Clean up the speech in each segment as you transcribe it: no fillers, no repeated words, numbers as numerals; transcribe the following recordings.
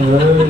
Krishna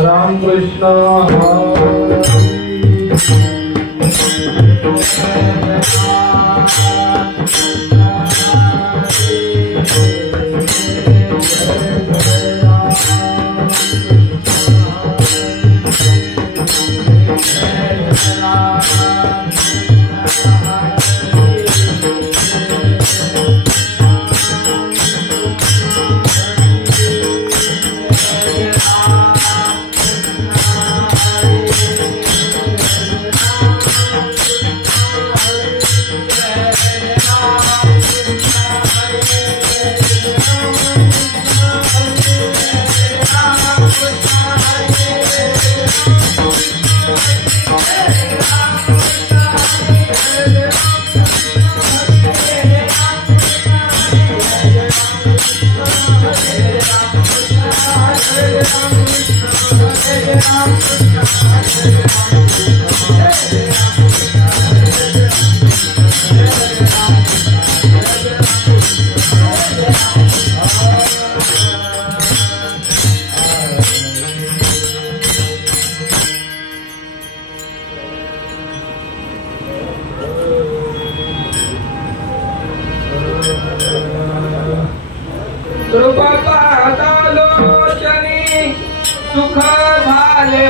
Ram Krishna सुख झाले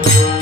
Bye.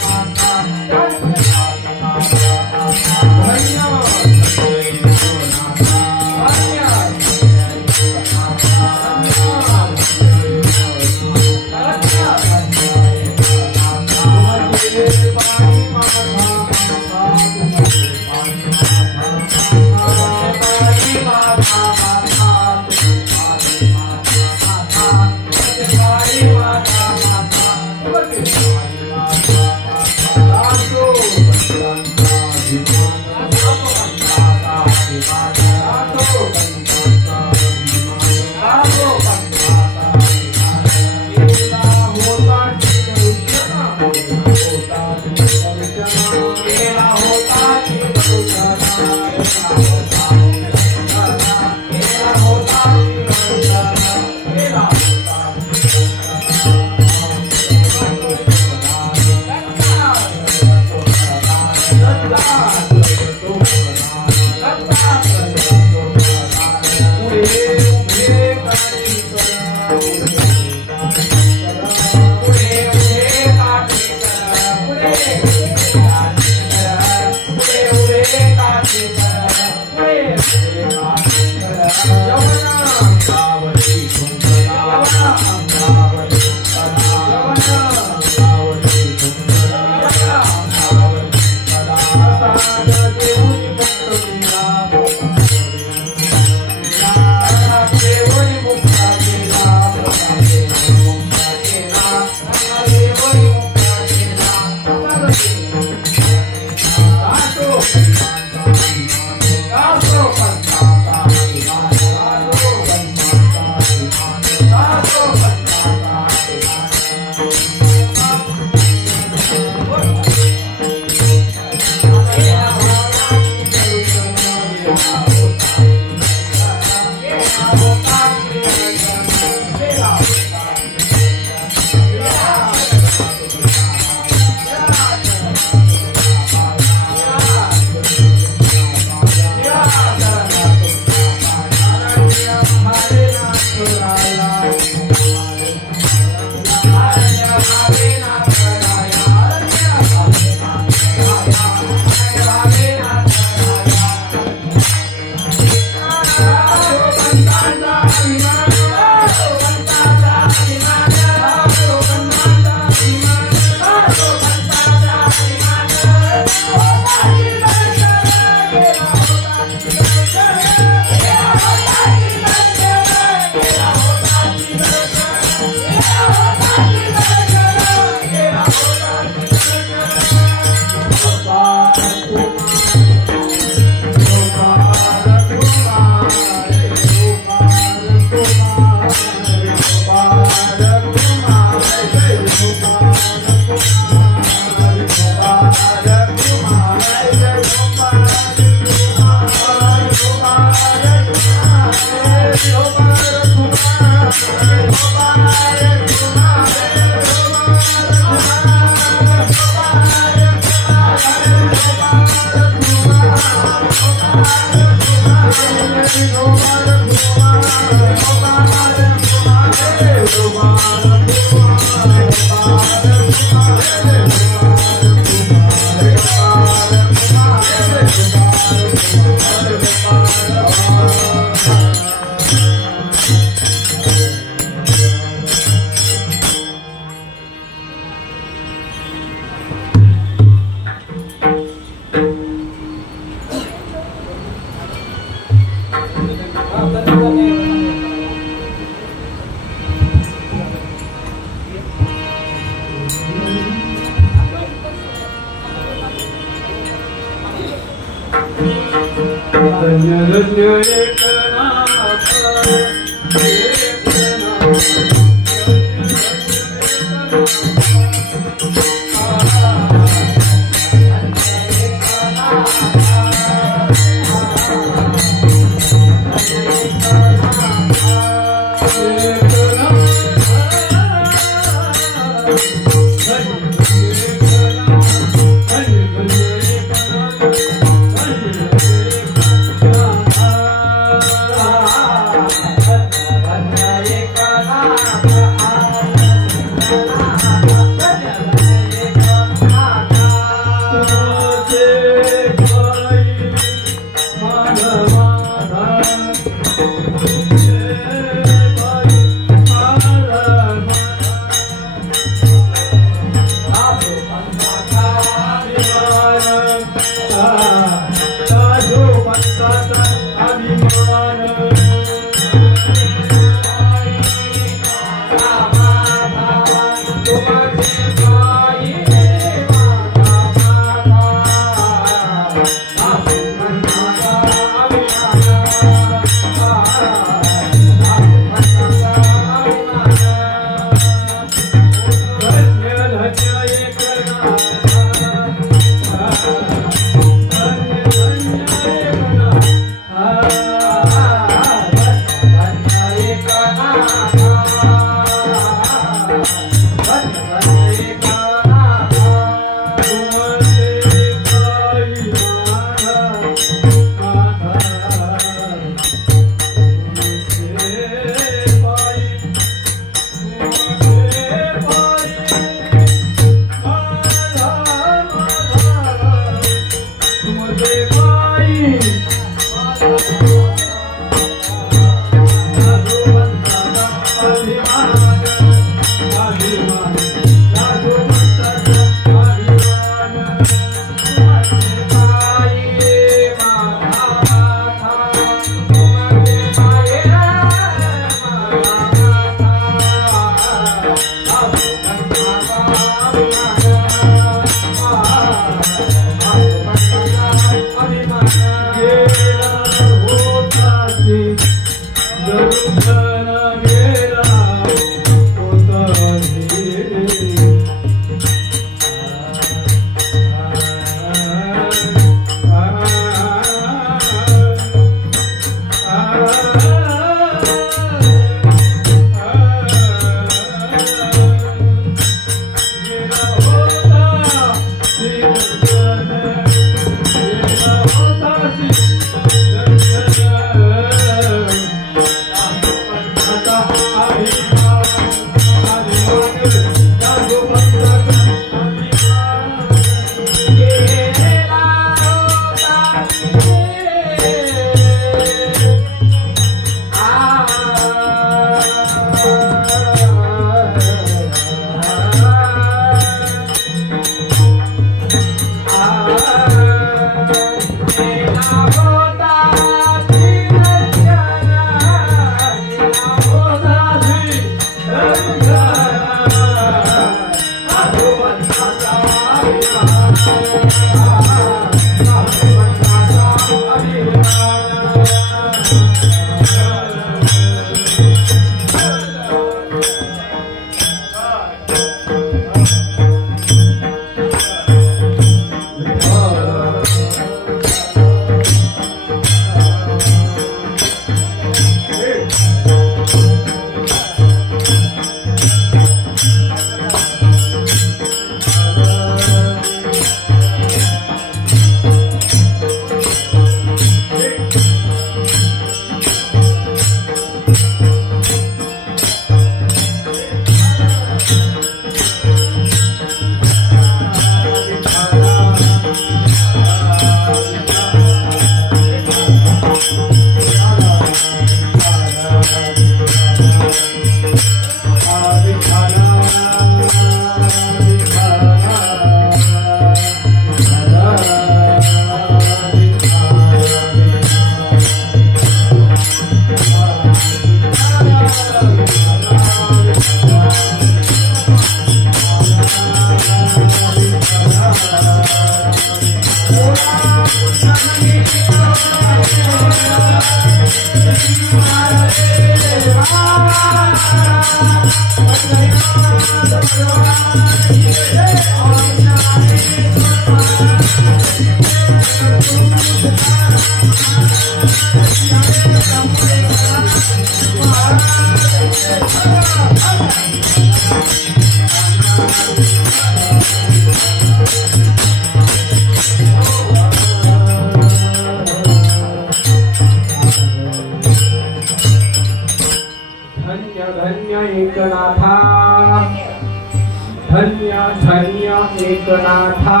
एकनाथा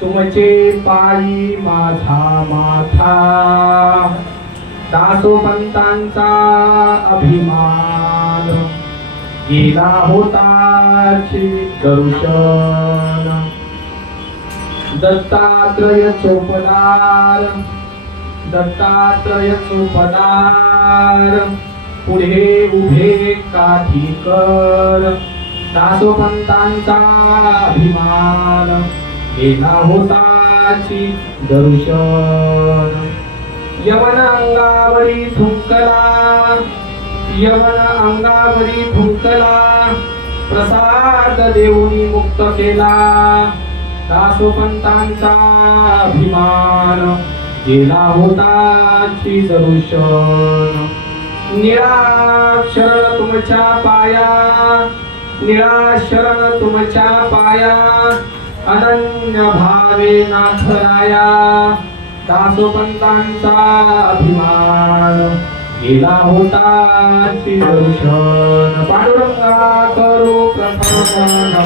तुमचे पायी माझा माथा दासोपंतांचा अभिमान गेला होता दर्शन दत्तात्रय चोपदार पुढे उभे काठीकर दासोपंतांचा अभिमान गेला होता दर्शन यमन अंगावरी थुंकला प्रसाद देऊनी मुक्त केला दासोपंतांचा अभिमान गेला होता दर्शन निराशरण तुमच्या पाया अनन्य भावे नाथराया दासोपंतांचा अभिमान गेला होता दर्शन पांडुरंगा करू प्रथम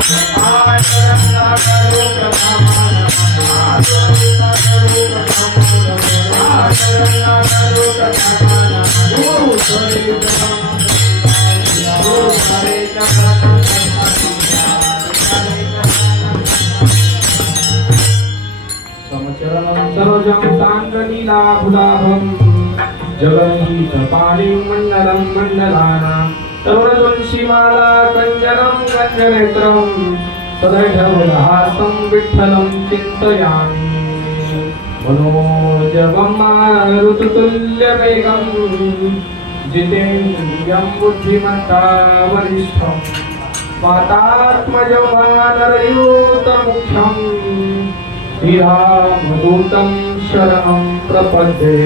जगन्नीत पाणिं मण्डलं मण्डलानां तरुणतुलसीमाला कञ्जनं कञ्जनेत्रं सदैवहासं विठ्ठलं चिन्तयामि मनोजवं मारुततुल्यवेगं जितेन्द्रियं बुद्धिमता वरिष्ठं वातात्मजं वानरयूतमुख्यं श्रीरामदूतं शरणं प्रपद्ये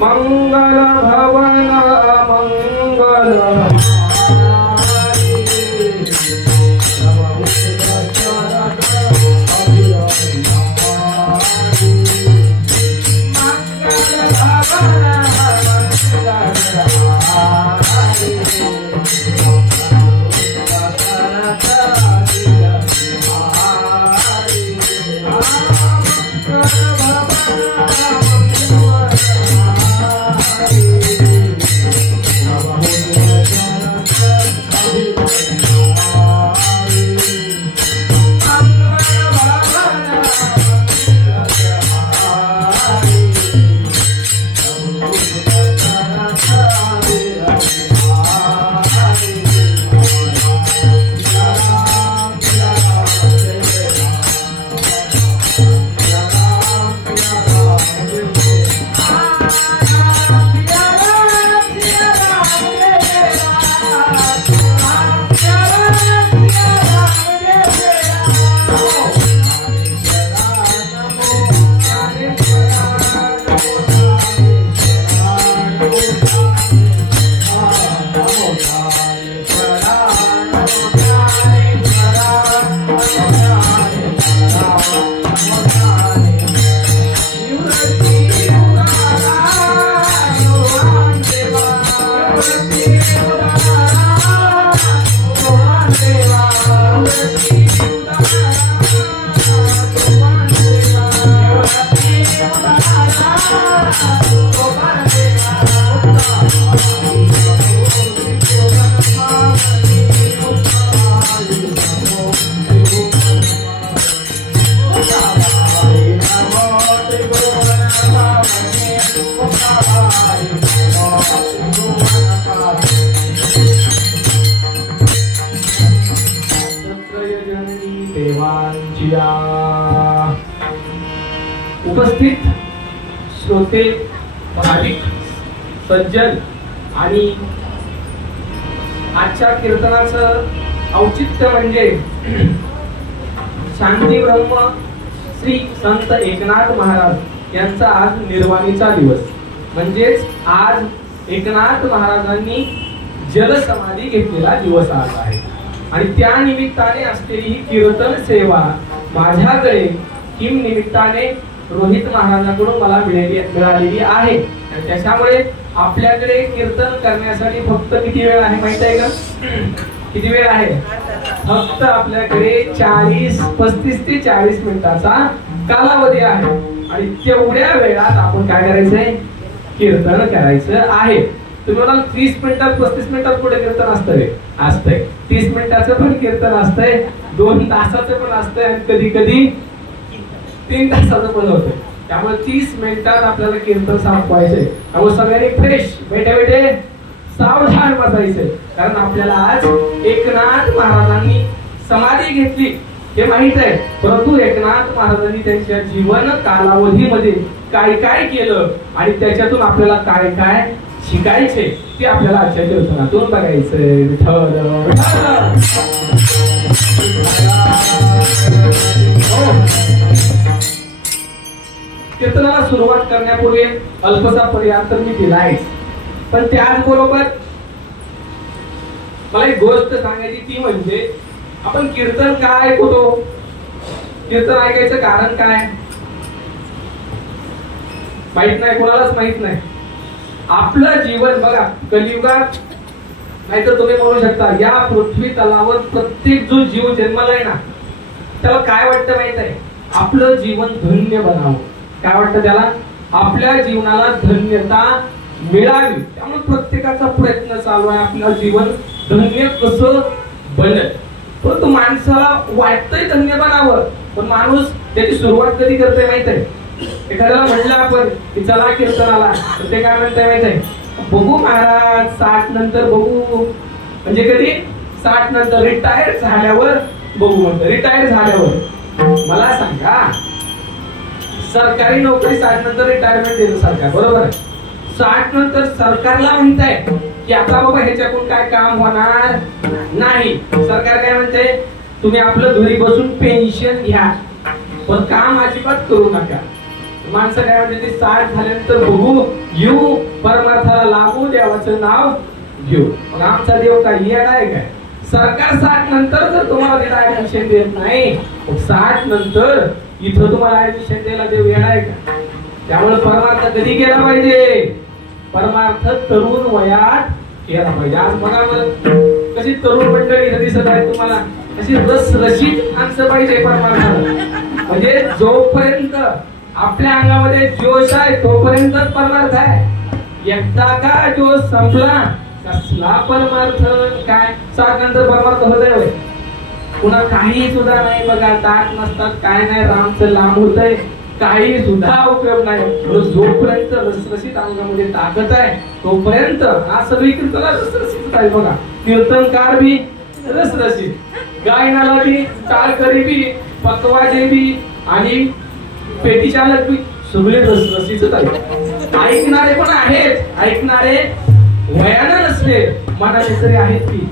मंगलभवन मंगल उपस्थित श्रोते भाविक सज्जन आणि आजच्या कीर्तनाचं औचित्य म्हणजे शांती ब्रह्म श्री संत एकनाथ महाराज यांचा आज निर्वाणीचा दिवस, म्हणजेच आज एकनाथ महाराजांनी जलसमाधी घेतलेला दिवस आज आहे आणि त्या निमित्ताने असलेली ही कीर्तन सेवा माझ्याकडे किम निमित्ताने रोहित महाराजांकडून मला मिळालेली आहे. त्याच्यामुळे आपल्याकडे कीर्तन करण्यासाठी फक्त किती वेळ आहे माहित आहे का? किती वेळ आहे? फक्त आपल्याकडे 35 ते 40 मिनिटाचा कालावधी आहे आणि तेवढ्या वेळात आपण काय करायचंय? कीर्तन करायचं आहे. तुम्ही म्हणाल 30 मिनिटात 35 मिनिटात पुढे कीर्तन असतंय 30 मिनिटाचं पण कीर्तन असतंय, 2 तासाचं पण असतंय आणि कधी कधी 3 तासाचं पण होतं. त्यामुळे 30 मिनिटात आपल्याला कीर्तन संपवायचंय. त्यामुळे सगळ्यांनी फ्रेश बैठे सावधान बसायचंय, कारण आपल्याला आज एकनाथ महाराजांनी समाधी घेतली हे माहित आहे, परंतु एकनाथ महाराजांनी त्यांच्या जीवन कालावधीमध्ये काय काय केलं आणि त्याच्यातून आपल्याला काय काय शिकायचे ते आपल्याला आजच्या कीर्तनातून बघायचंय. कीर्तनाला सुरुवात करण्यापूर्वी अल्पसा पर्याय तर मी दिलाय, पण त्याचबरोबर मला एक गोष्ट सांगायची ती म्हणजे आपण कीर्तन काय ऐकतो? कीर्तन ऐकायचं कारण काय माहित नाही, कोणालाच माहित नाही. आपलं जीवन बघा, कलियुगात नाहीतर तुम्ही म्हणू शकता या पृथ्वी तलावर प्रत्येक जो जीव जन्मलाय ना त्याला काय वाटतं माहित आहे? आपलं जीवन धन्य बनावं. काय वाटतं त्याला? आपल्या जीवनाला धन्यता मिळावी. त्यामुळे प्रत्येकाचा प्रयत्न चालू आहे आपलं जीवन धन्य कसं बनेल. परंतु माणसाला वाटतंय धन्य बनावं, पण माणूस त्याची सुरुवात कधी करतोय माहित आहे? एखाद्याला म्हणलं आपण की चला कीर्तनाला, तर ते काय म्हणते माहित आहे, बघू महाराज 60 नंतर बघू. म्हणजे कधी? 60 नंतर, रिटायर झाल्यावर बघू म्हणतो. रिटायर झाल्यावर मला सांगा, सरकारी नोकरी 60 नंतर रिटायरमेंट देतं सरकार, बरोबर आहे. 60 नंतर सरकारला म्हणत आहे की आता बाबा ह्याच्याकडून काय काम होणार नाही. सरकार काय म्हणते, तुम्ही आपलं घरी बसून पेन्शन घ्या, पण काम अजिबात करू नका. माणसं काय म्हणते, ते 60 झाल्यानंतर बघू, येऊ, परमार्थाला लागू, देवाचं नाव घेऊ. मग आमचा देव काय येणार आहे काय? सरकार 60 नंतर जर तुम्हाला तिला ऍडमिशन देत नाही, 60 नंतर इथं तुम्हाला ऍडमिशन द्यायला देव येणार आहे का? त्यामुळे परमार्थ कधी केला पाहिजे? परमार्थ तरुण वयात केला पाहिजे. आज बघा कशी तरुण मंडळी इथं दिसत आहे तुम्हाला, अशी रसरशीत माणसं पाहिजे परमार्थाला. म्हणजे जोपर्यंत आपल्या अंगामध्ये जोश आहे तोपर्यंतच परमार्थ आहे. एकदा का जोश संपला, कसला परमार्थ काय? 60 नंतर परमार्थ होतंय होय? पुन्हा काही सुद्धा नाही बघा, ताट नसतात, काय नाही, रामचं लांब होतंय, काही सुद्धा उपयोग नाही. जोपर्यंत रसरशीत अंगामध्ये ताकद आहे तोपर्यंत हा सगळी कीर्तनाला रसरशीत आहे. बघा, कीर्तनकार भी रसरशीत, गायनाला भी, टाळकरी भी, पकवाजे भी आणि पेटी चालक भी सगळे रसरशीत आहेत. ऐकणारे पण आहेत, ऐकणारे वयानं नसले मनाने तरी आहेत की,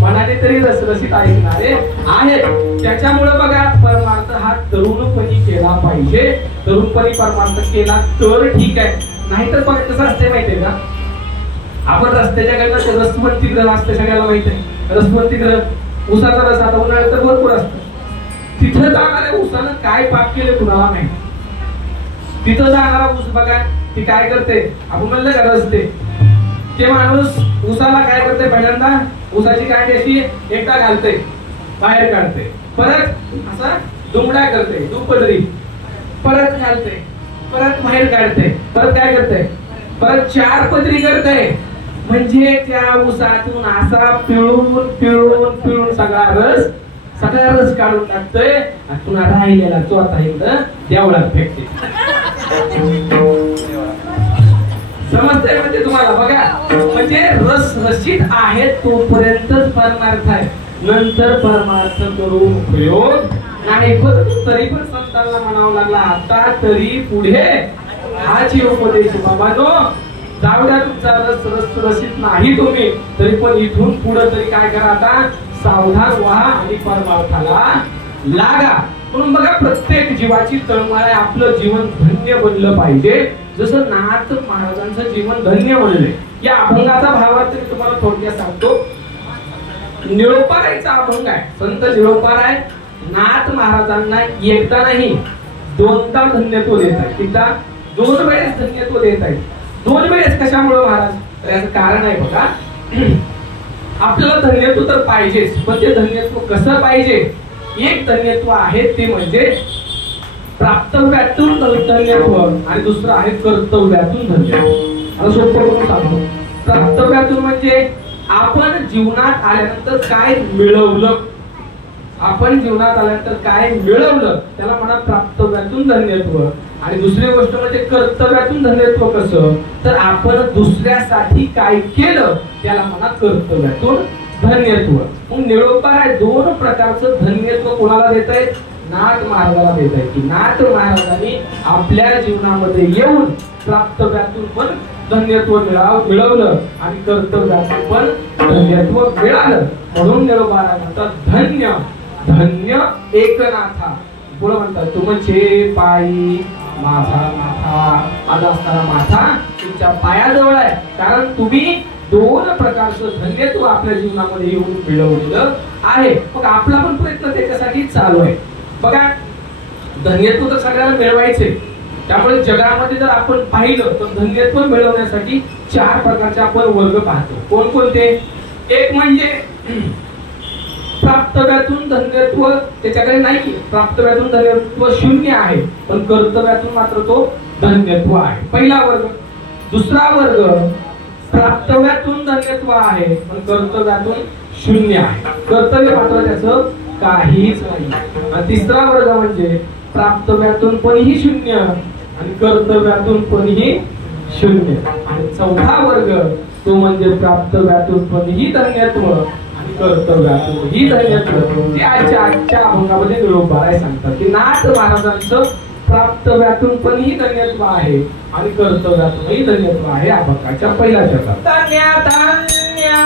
मनाने तरी रसरशीत ऐकणारे आहेत. त्याच्यामुळे बघा, परमार्थ हा तरुणपणी केला पाहिजे. तरुणपणी परमार्थ केला तर ठीक आहे, नाहीतर बघा कसं असते माहितीये का, आपण रस्त्याच्या कडनं रसवंती ग्रह असते, सगळ्याला माहित आहे. रसवंती ग्रह, उसाचा रस आता उन्हाळ्यात तर भरपूर असतं. तिथं जाणाऱ्या उसानं काय पाप केले कुणाला नाही. तिथं जाणारा ऊस बघा, ती काय करते, आपण म्हणलं का रस्ते, ते माणूस उसाला काय करते, पहिल्यांदा उसाची काठी अशी एकटा घालते, बाहेर काढते, परत असा दुमडा करते, दुपदरी, परत घालते, परत बाहेर काढते, परत काय करते, परत 4 पदरी करते. म्हणजे त्या उसातून असा पिळून पिळून पिळून सगळा रस काढून टाकतोय आणि पुन्हा राहिलेला चौथा इकडं देवळात फेकते. समजतंय म्हणजे तुम्हाला? बघा, म्हणजे रसरशीत आहे तोपर्यंतच परमार्थ आहे, नंतर परमार्थ करून उपयोग नाही. तरी पण संतांना म्हणावं लागला, आता तरी पुढे हाची उपदेश बाबांनो, जाऊ द्या तुमचा रसरशीत नाही तुम्ही, तरी पण इथून पुढे तरी काय करा, आता सावधान व्हा आणि परमार्थाला लागा. म्हणून बघा, प्रत्येक जीवाची तळमळ आहे, आपलं जीवन धन्य बनलं पाहिजे, जसं नाथ महाराजांचं जीवन धन्य बनले. या अभंगाचा भावार्थ मी तुम्हाला थोडक्यात सांगतो. निळोपारायचा अभंग आहे, संत निळोपाराय नाथ महाराजांना एकदा नाही 2दा धन्यत्व देत आहे. किती? 2 वेळेस धन्यत्व देत आहे. 2 वेळेस कशामुळे महाराज? तर याचं कारण आहे बघा, आपल्याला धन्यत्व तर पाहिजेच, पण ते धन्यत्व कसं पाहिजे? एक धन्यत्व आहे ते म्हणजे प्राप्तव्यातून धन्यत्व आणि दुसरं आहे कर्तव्यातून धन्यत्व. आता सोपं करून सांगतो. प्राप्तव्यातून म्हणजे आपण जीवनात आल्यानंतर काय मिळवलं, आपण जीवनात आल्यानंतर काय मिळवलं त्याला म्हणा प्राप्तव्यातून धन्यत्व. आणि दुसरी गोष्ट म्हणजे कर्तव्यातून धन्यत्व. कसं? तर आपण दुसऱ्यासाठी काय केलं त्याला म्हणा कर्तव्यातून धन्यत्व. मग निळोपाराय 2 प्रकारचं धन्यत्व कोणाला देत आहेत? नाथ महाराजाला देत आहेत. की नाथ महाराजांनी आपल्या जीवनामध्ये येऊन प्राप्तव्यातून पण धन्यत्व मिळवलं आणि कर्तव्यातून पण धन्यत्व मिळालं. म्हणून निळोपाराय म्हणतात, धन्य धन्य एकनाथा. पुढे म्हणतात, तुमचे पायी माझा माथा, आज असणारा माथा तुमच्या पायाजवळ आहे, कारण तुम्ही 2 प्रकारचं धन्यत्व आपल्या जीवनामध्ये येऊन मिळवलेलं आहे. मग आपला पण प्रयत्न त्याच्यासाठी चालू आहे. बघा, धन्यत्व तर सगळ्याला मिळवायचे, त्यामुळे जगामध्ये जर आपण पाहिलं तर धन्यत्व मिळवण्यासाठी 4 प्रकारचे आपण वर्ग पाहतो. कोणकोणते? एक म्हणजे प्राप्तव्यातून धन्यत्व त्याच्याकडे नाही, प्राप्तव्यातून धन्यत्व 0 आहे, पण कर्तव्यातून मात्र तो धन्यत्व आहे. पहिला वर्ग. दुसरा वर्ग, प्राप्तव्यातून धन्यत्व आहे पण कर्तव्यातून 0 आहे, कर्तव्य मात्र त्याचं काहीच नाही. आणि तिसरा वर्ग म्हणजे प्राप्तव्यातून पण ही 0 आणि कर्तव्यातून पणही शून्य. आणि चौथा वर्ग तो म्हणजे प्राप्तव्यातून पणही धन्यत्व आणि कर्तव्यातूनही धन्यत्व. ते आजच्या अभंगामध्ये निरोप बाराय सांगतात की नाथ महाराजांचं प्राप्तव्यातून पणही धन्यत्व आहे आणि कर्तव्यातूनही धन्यत्व आहे. अभंगाच्या पहिल्या शब्दात धन्य धन्य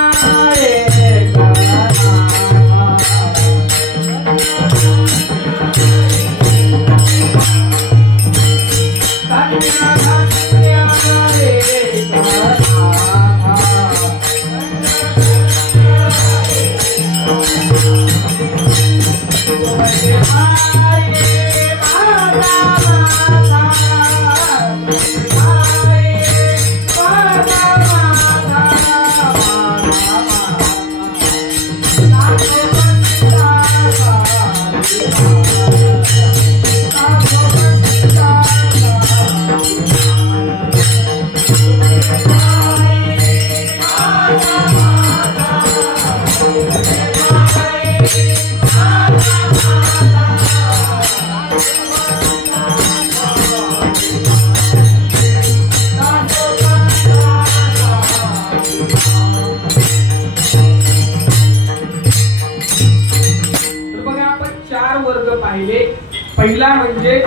पहिला म्हणजे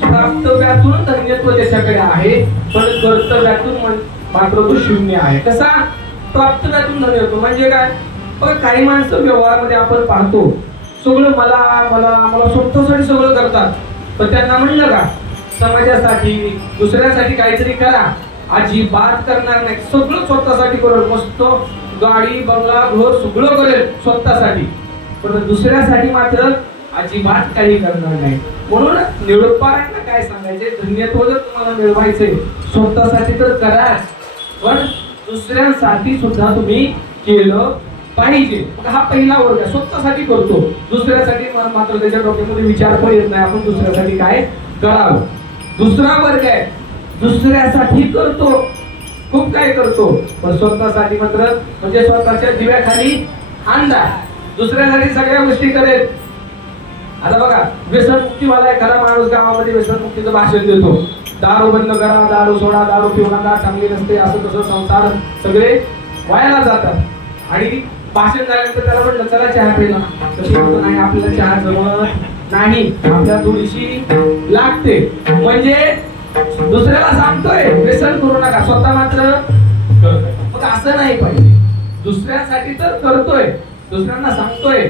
प्राप्तव्यातून धन्यत्व त्याच्याकडे आहे पण कर्तव्यातून मात्र तो शून्य आहे. कसा प्राप्तव्यातून धन्यत्व म्हणजे काय? पण काही माणसं व्यवहारामध्ये आपण पाहतो सगळं मला मला मला स्वतःसाठी सगळं करतात. तर त्यांना म्हणलं का समाजासाठी दुसऱ्यासाठी काहीतरी करा, अजिबात करणार नाही. सगळं स्वतःसाठी करेल, मस्त गाडी बंगला घर सगळं करेल स्वतःसाठी, पण दुसऱ्यासाठी मात्र अजिबात काही करणार नाही. म्हणून निरोपारांना काय सांगायचे, धन्यत्व जर तुम्हाला मिळवायचंय स्वतःसाठी तर करा, पण दुसऱ्यांसाठी सुद्धा तुम्ही केलं पाहिजे. हा पहिला वर्ग आहे, स्वतःसाठी करतो, दुसऱ्यासाठी मात्र त्याच्या डोक्यामध्ये विचार पण येत नाही आपण दुसऱ्यासाठी काय करावं. दुसरा वर्ग आहे, दुसऱ्यासाठी करतो, खूप काय करतो, पण स्वतःसाठी मात्र म्हणजे स्वतःच्या दिव्याखाली अंधार, दुसऱ्यासाठी सगळ्या गोष्टी करेल. आता बघा व्यसनमुक्तीवाला एखादा माणूस गावामध्ये व्यसनमुक्तीचं भाषण देतो, दारू बंद करा, दारू सोडा, दारू पिऊ नका, चांगली नसते, असं तसं संसार सगळे वायाला जातात. आणि भाषण झाल्यानंतर त्याला म्हटलं चला चहा प्यायला, तशी नाही, आपल्याला चहा जमत नाही, आपल्याला थोडीशी लागते. म्हणजे दुसऱ्याला सांगतोय व्यसन करू नका, स्वतः मात्र करतोय. मग असं नाही पाहिजे, दुसऱ्यासाठी तर करतोय, दुसऱ्यांना सांगतोय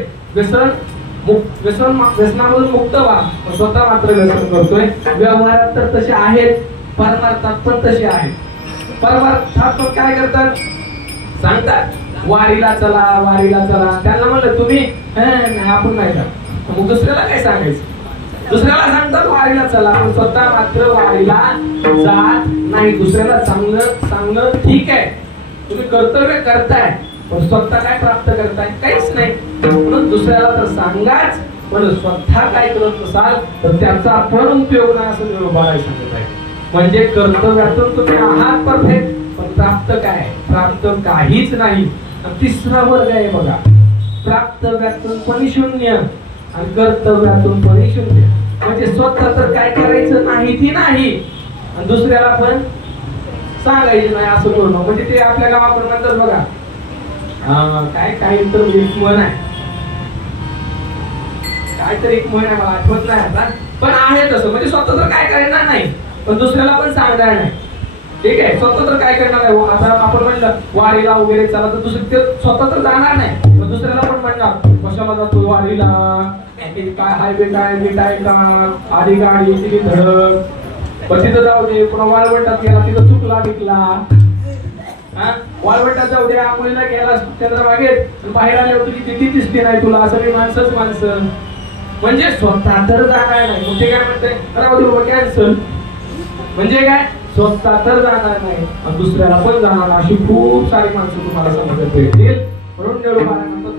व्यसनामधून मुक्त व्हा, स्वतः मात्र व्यसन करतोय. व्यवहारात तर तसे आहेत, परमार्थात पण तसे आहेत. परमार्थात पण काय करतात, सांगतात वारीला चला, वारीला चला. त्यांना म्हणलं तुम्ही नाही, आपण नाही का, मग दुसऱ्याला काय सांगायचं, दुसऱ्याला सांगतात वारीला चला, पण स्वतः मात्र वारीला जात नाही. दुसऱ्याला सांगणं ठीक आहे, तुम्ही कर्तव्य करताय, पण स्वतः काय प्राप्त करताय, काहीच नाही. म्हणून दुसऱ्याला तर सांगाच, पण स्वतः काय करत नसाल तर त्याचा पण उपयोग नाही, असं निरोपाराय सांगत आहे. म्हणजे कर्तव्यातून तुम्ही आहात परफेक्ट, पण प्राप्त काय, प्राप्त काहीच नाही. तिसरा वर्ग आहे बघा, प्राप्तव्यातून पण शून्य आणि कर्तव्यातून पण शून्य. म्हणजे स्वतः तर काय करायचं नाही ती नाही, आणि दुसऱ्याला पण सांगायचं नाही असं करणं. म्हणजे ते आपल्या गावाकडे म्हणतात बघा, काय तर एक म्हण आहे, काहीतरी एक म्हण आहे, मला आठवत नाही आता, पण आहे तसं. म्हणजे स्वतः तर काय करणार नाही, पण दुसऱ्याला पण सांगणार नाही. ठीक आहे, स्वतः तर काय करणार आहे, आता आपण म्हणलं वारीला वगैरे चला, तर दुसरं ते स्वतः तर जाणार नाही, पण दुसऱ्याला पण म्हणणार कशाला जातो वारीला, काय हायवे काय नीट आहे का, आधी गाडी तिथे धडक, पण तिथं जाऊ दे. पुन्हा वाळवंटात गेला, तिथं चुकला बिकला, वाळवंटात जाऊ दे, आंघोळीला गेला चंद्रभागेत, बाहेर आले होते की तिथे दिसते नाही तुला, सगळी माणसंच माणसं. म्हणजे स्वतः तर जाणार नाही, म्हणजे काय म्हणते राहू दे बाबा कॅन्सल. म्हणजे काय, स्वतः तर जाणार नाही आणि दुसऱ्याला पण जाणार, अशी खूप सारी माणसं तुम्हाला समजत भेटतील. म्हणून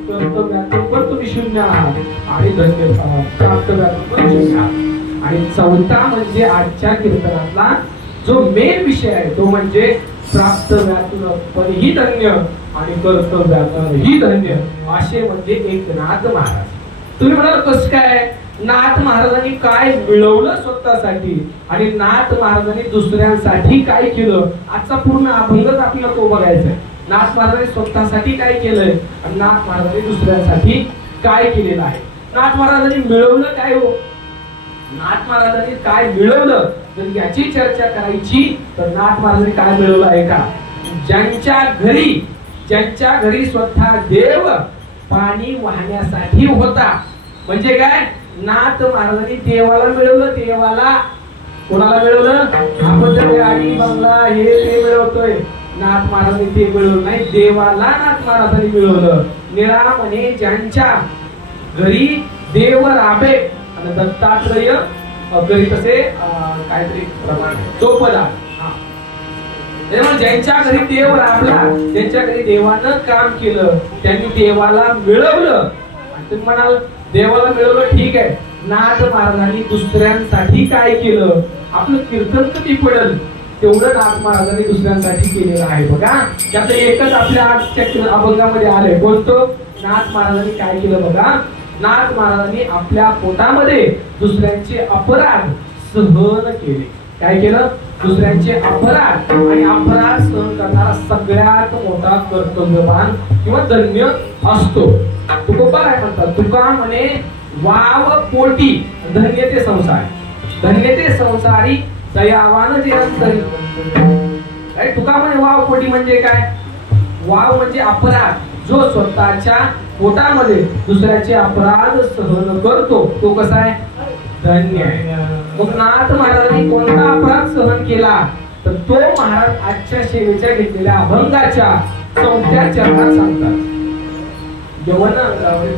कर्तव्यातून पण तुम्ही शून्य आहात आणि प्राप्तव्यातून पण शून्य आहात. आणि चौथा म्हणजे आजच्या कीर्तनातला जो मेन विषय आहे तो म्हणजे प्राप्तव्यातून पणही धन्य आणि कर्तव्यातूनही धन्य, असे म्हणजे एकनाथ महाराज. तुम्ही म्हणाल कसं काय, नाथ महाराजांनी काय मिळवलं स्वतःसाठी आणि नाथ महाराजांनी दुसऱ्यांसाठी काय केलं, आजचा पूर्ण अभंगच आपल्याला तो बघायचा आहे. नाथ महाराजांनी स्वतःसाठी काय केलंय आणि नाथ महाराजांनी दुसऱ्यांसाठी काय केलेलं आहे. नाथ महाराजांनी मिळवलं काय हो, नाथ महाराजांनी काय मिळवलं जर याची चर्चा करायची तर नाथ महाराजांनी काय मिळवलं आहे का, ज्यांच्या घरी स्वतः देव पाणी वाहण्यासाठी होता. म्हणजे काय, नाथ महाराजांनी देवाला मिळवलं. देवाला कोणाला मिळवलं, आपण तर गाडी बंगला हे ते मिळवतोय, नाथ महाराजांनी ते मिळवलं नाही, देवाला नाथ महाराजांनी मिळवलं. निरामने ज्यांच्या घरी देव राबे आणि दत्तात्रय करीत असे काहीतरी प्रमाण चोपदा. तेव्हा ज्यांच्या घरी देव राबला, ज्यांच्या घरी देवानं काम केलं, त्यांनी देवाला मिळवलं. आणि तुम्ही म्हणाल देवाला मिळवलं, ठीक आहे, नाथ महाराजांनी दुसऱ्यांसाठी काय केलं, आपलं कीर्तन कधी पडेल तेवढं नाथ महाराजांनी दुसऱ्यांसाठी केलेलं आहे. बघा त्याचं एकच आपल्या आजच्या अभंगामध्ये आलंय, कोणतं, नाथ महाराजांनी काय केलं बघा. नाथ महाराजांनी आपल्या पोटामध्ये दुसऱ्यांचे अपराध सहन केले. काय केलं, दुसऱ्यांचे अपराध, आणि अपराध सहन करणारा सगळ्यात मोठा कर्तव्यवान किंवा धन्य असतो. तुकोबा काय म्हणतात, तुका म्हणे वाव पोटी धन्य ते संसार, धन्य ते संसारी दयावान जे अंतरी. काय तुका म्हणे वाव पोटी म्हणजे काय, वाव म्हणजे अपराध, जो स्वतःच्या पोटामध्ये दुसऱ्याचे अपराध सहन करतो तो कसा आहे, धन्य आहे. मग नाथ महाराजांनी कोणता अपराध सहन केला तर तो महाराज आजच्या सेवेच्या घेतलेल्या अभंगाच्या 4थ्या चरणात सांगतात. यवन अंगावरी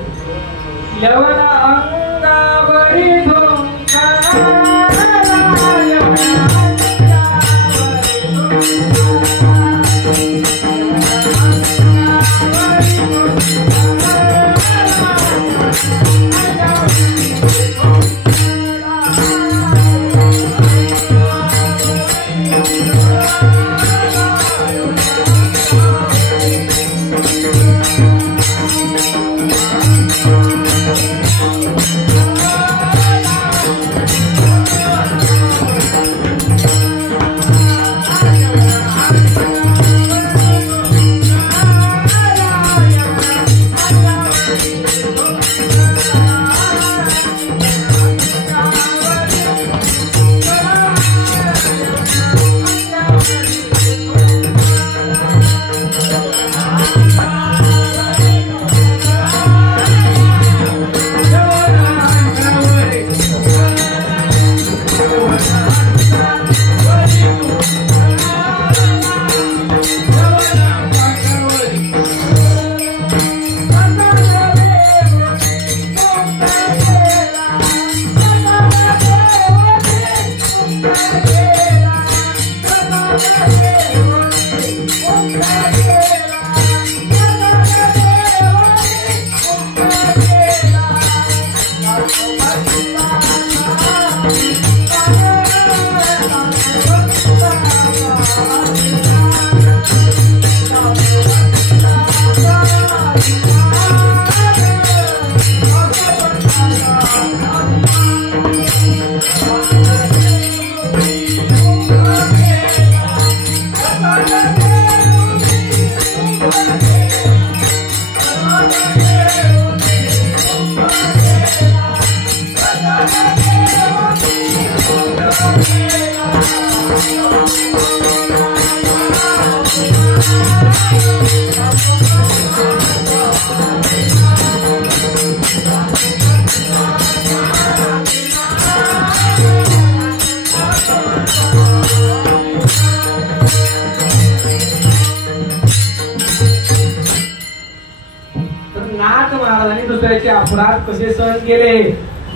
दुसऱ्याचे अपराध कसे सहन केले,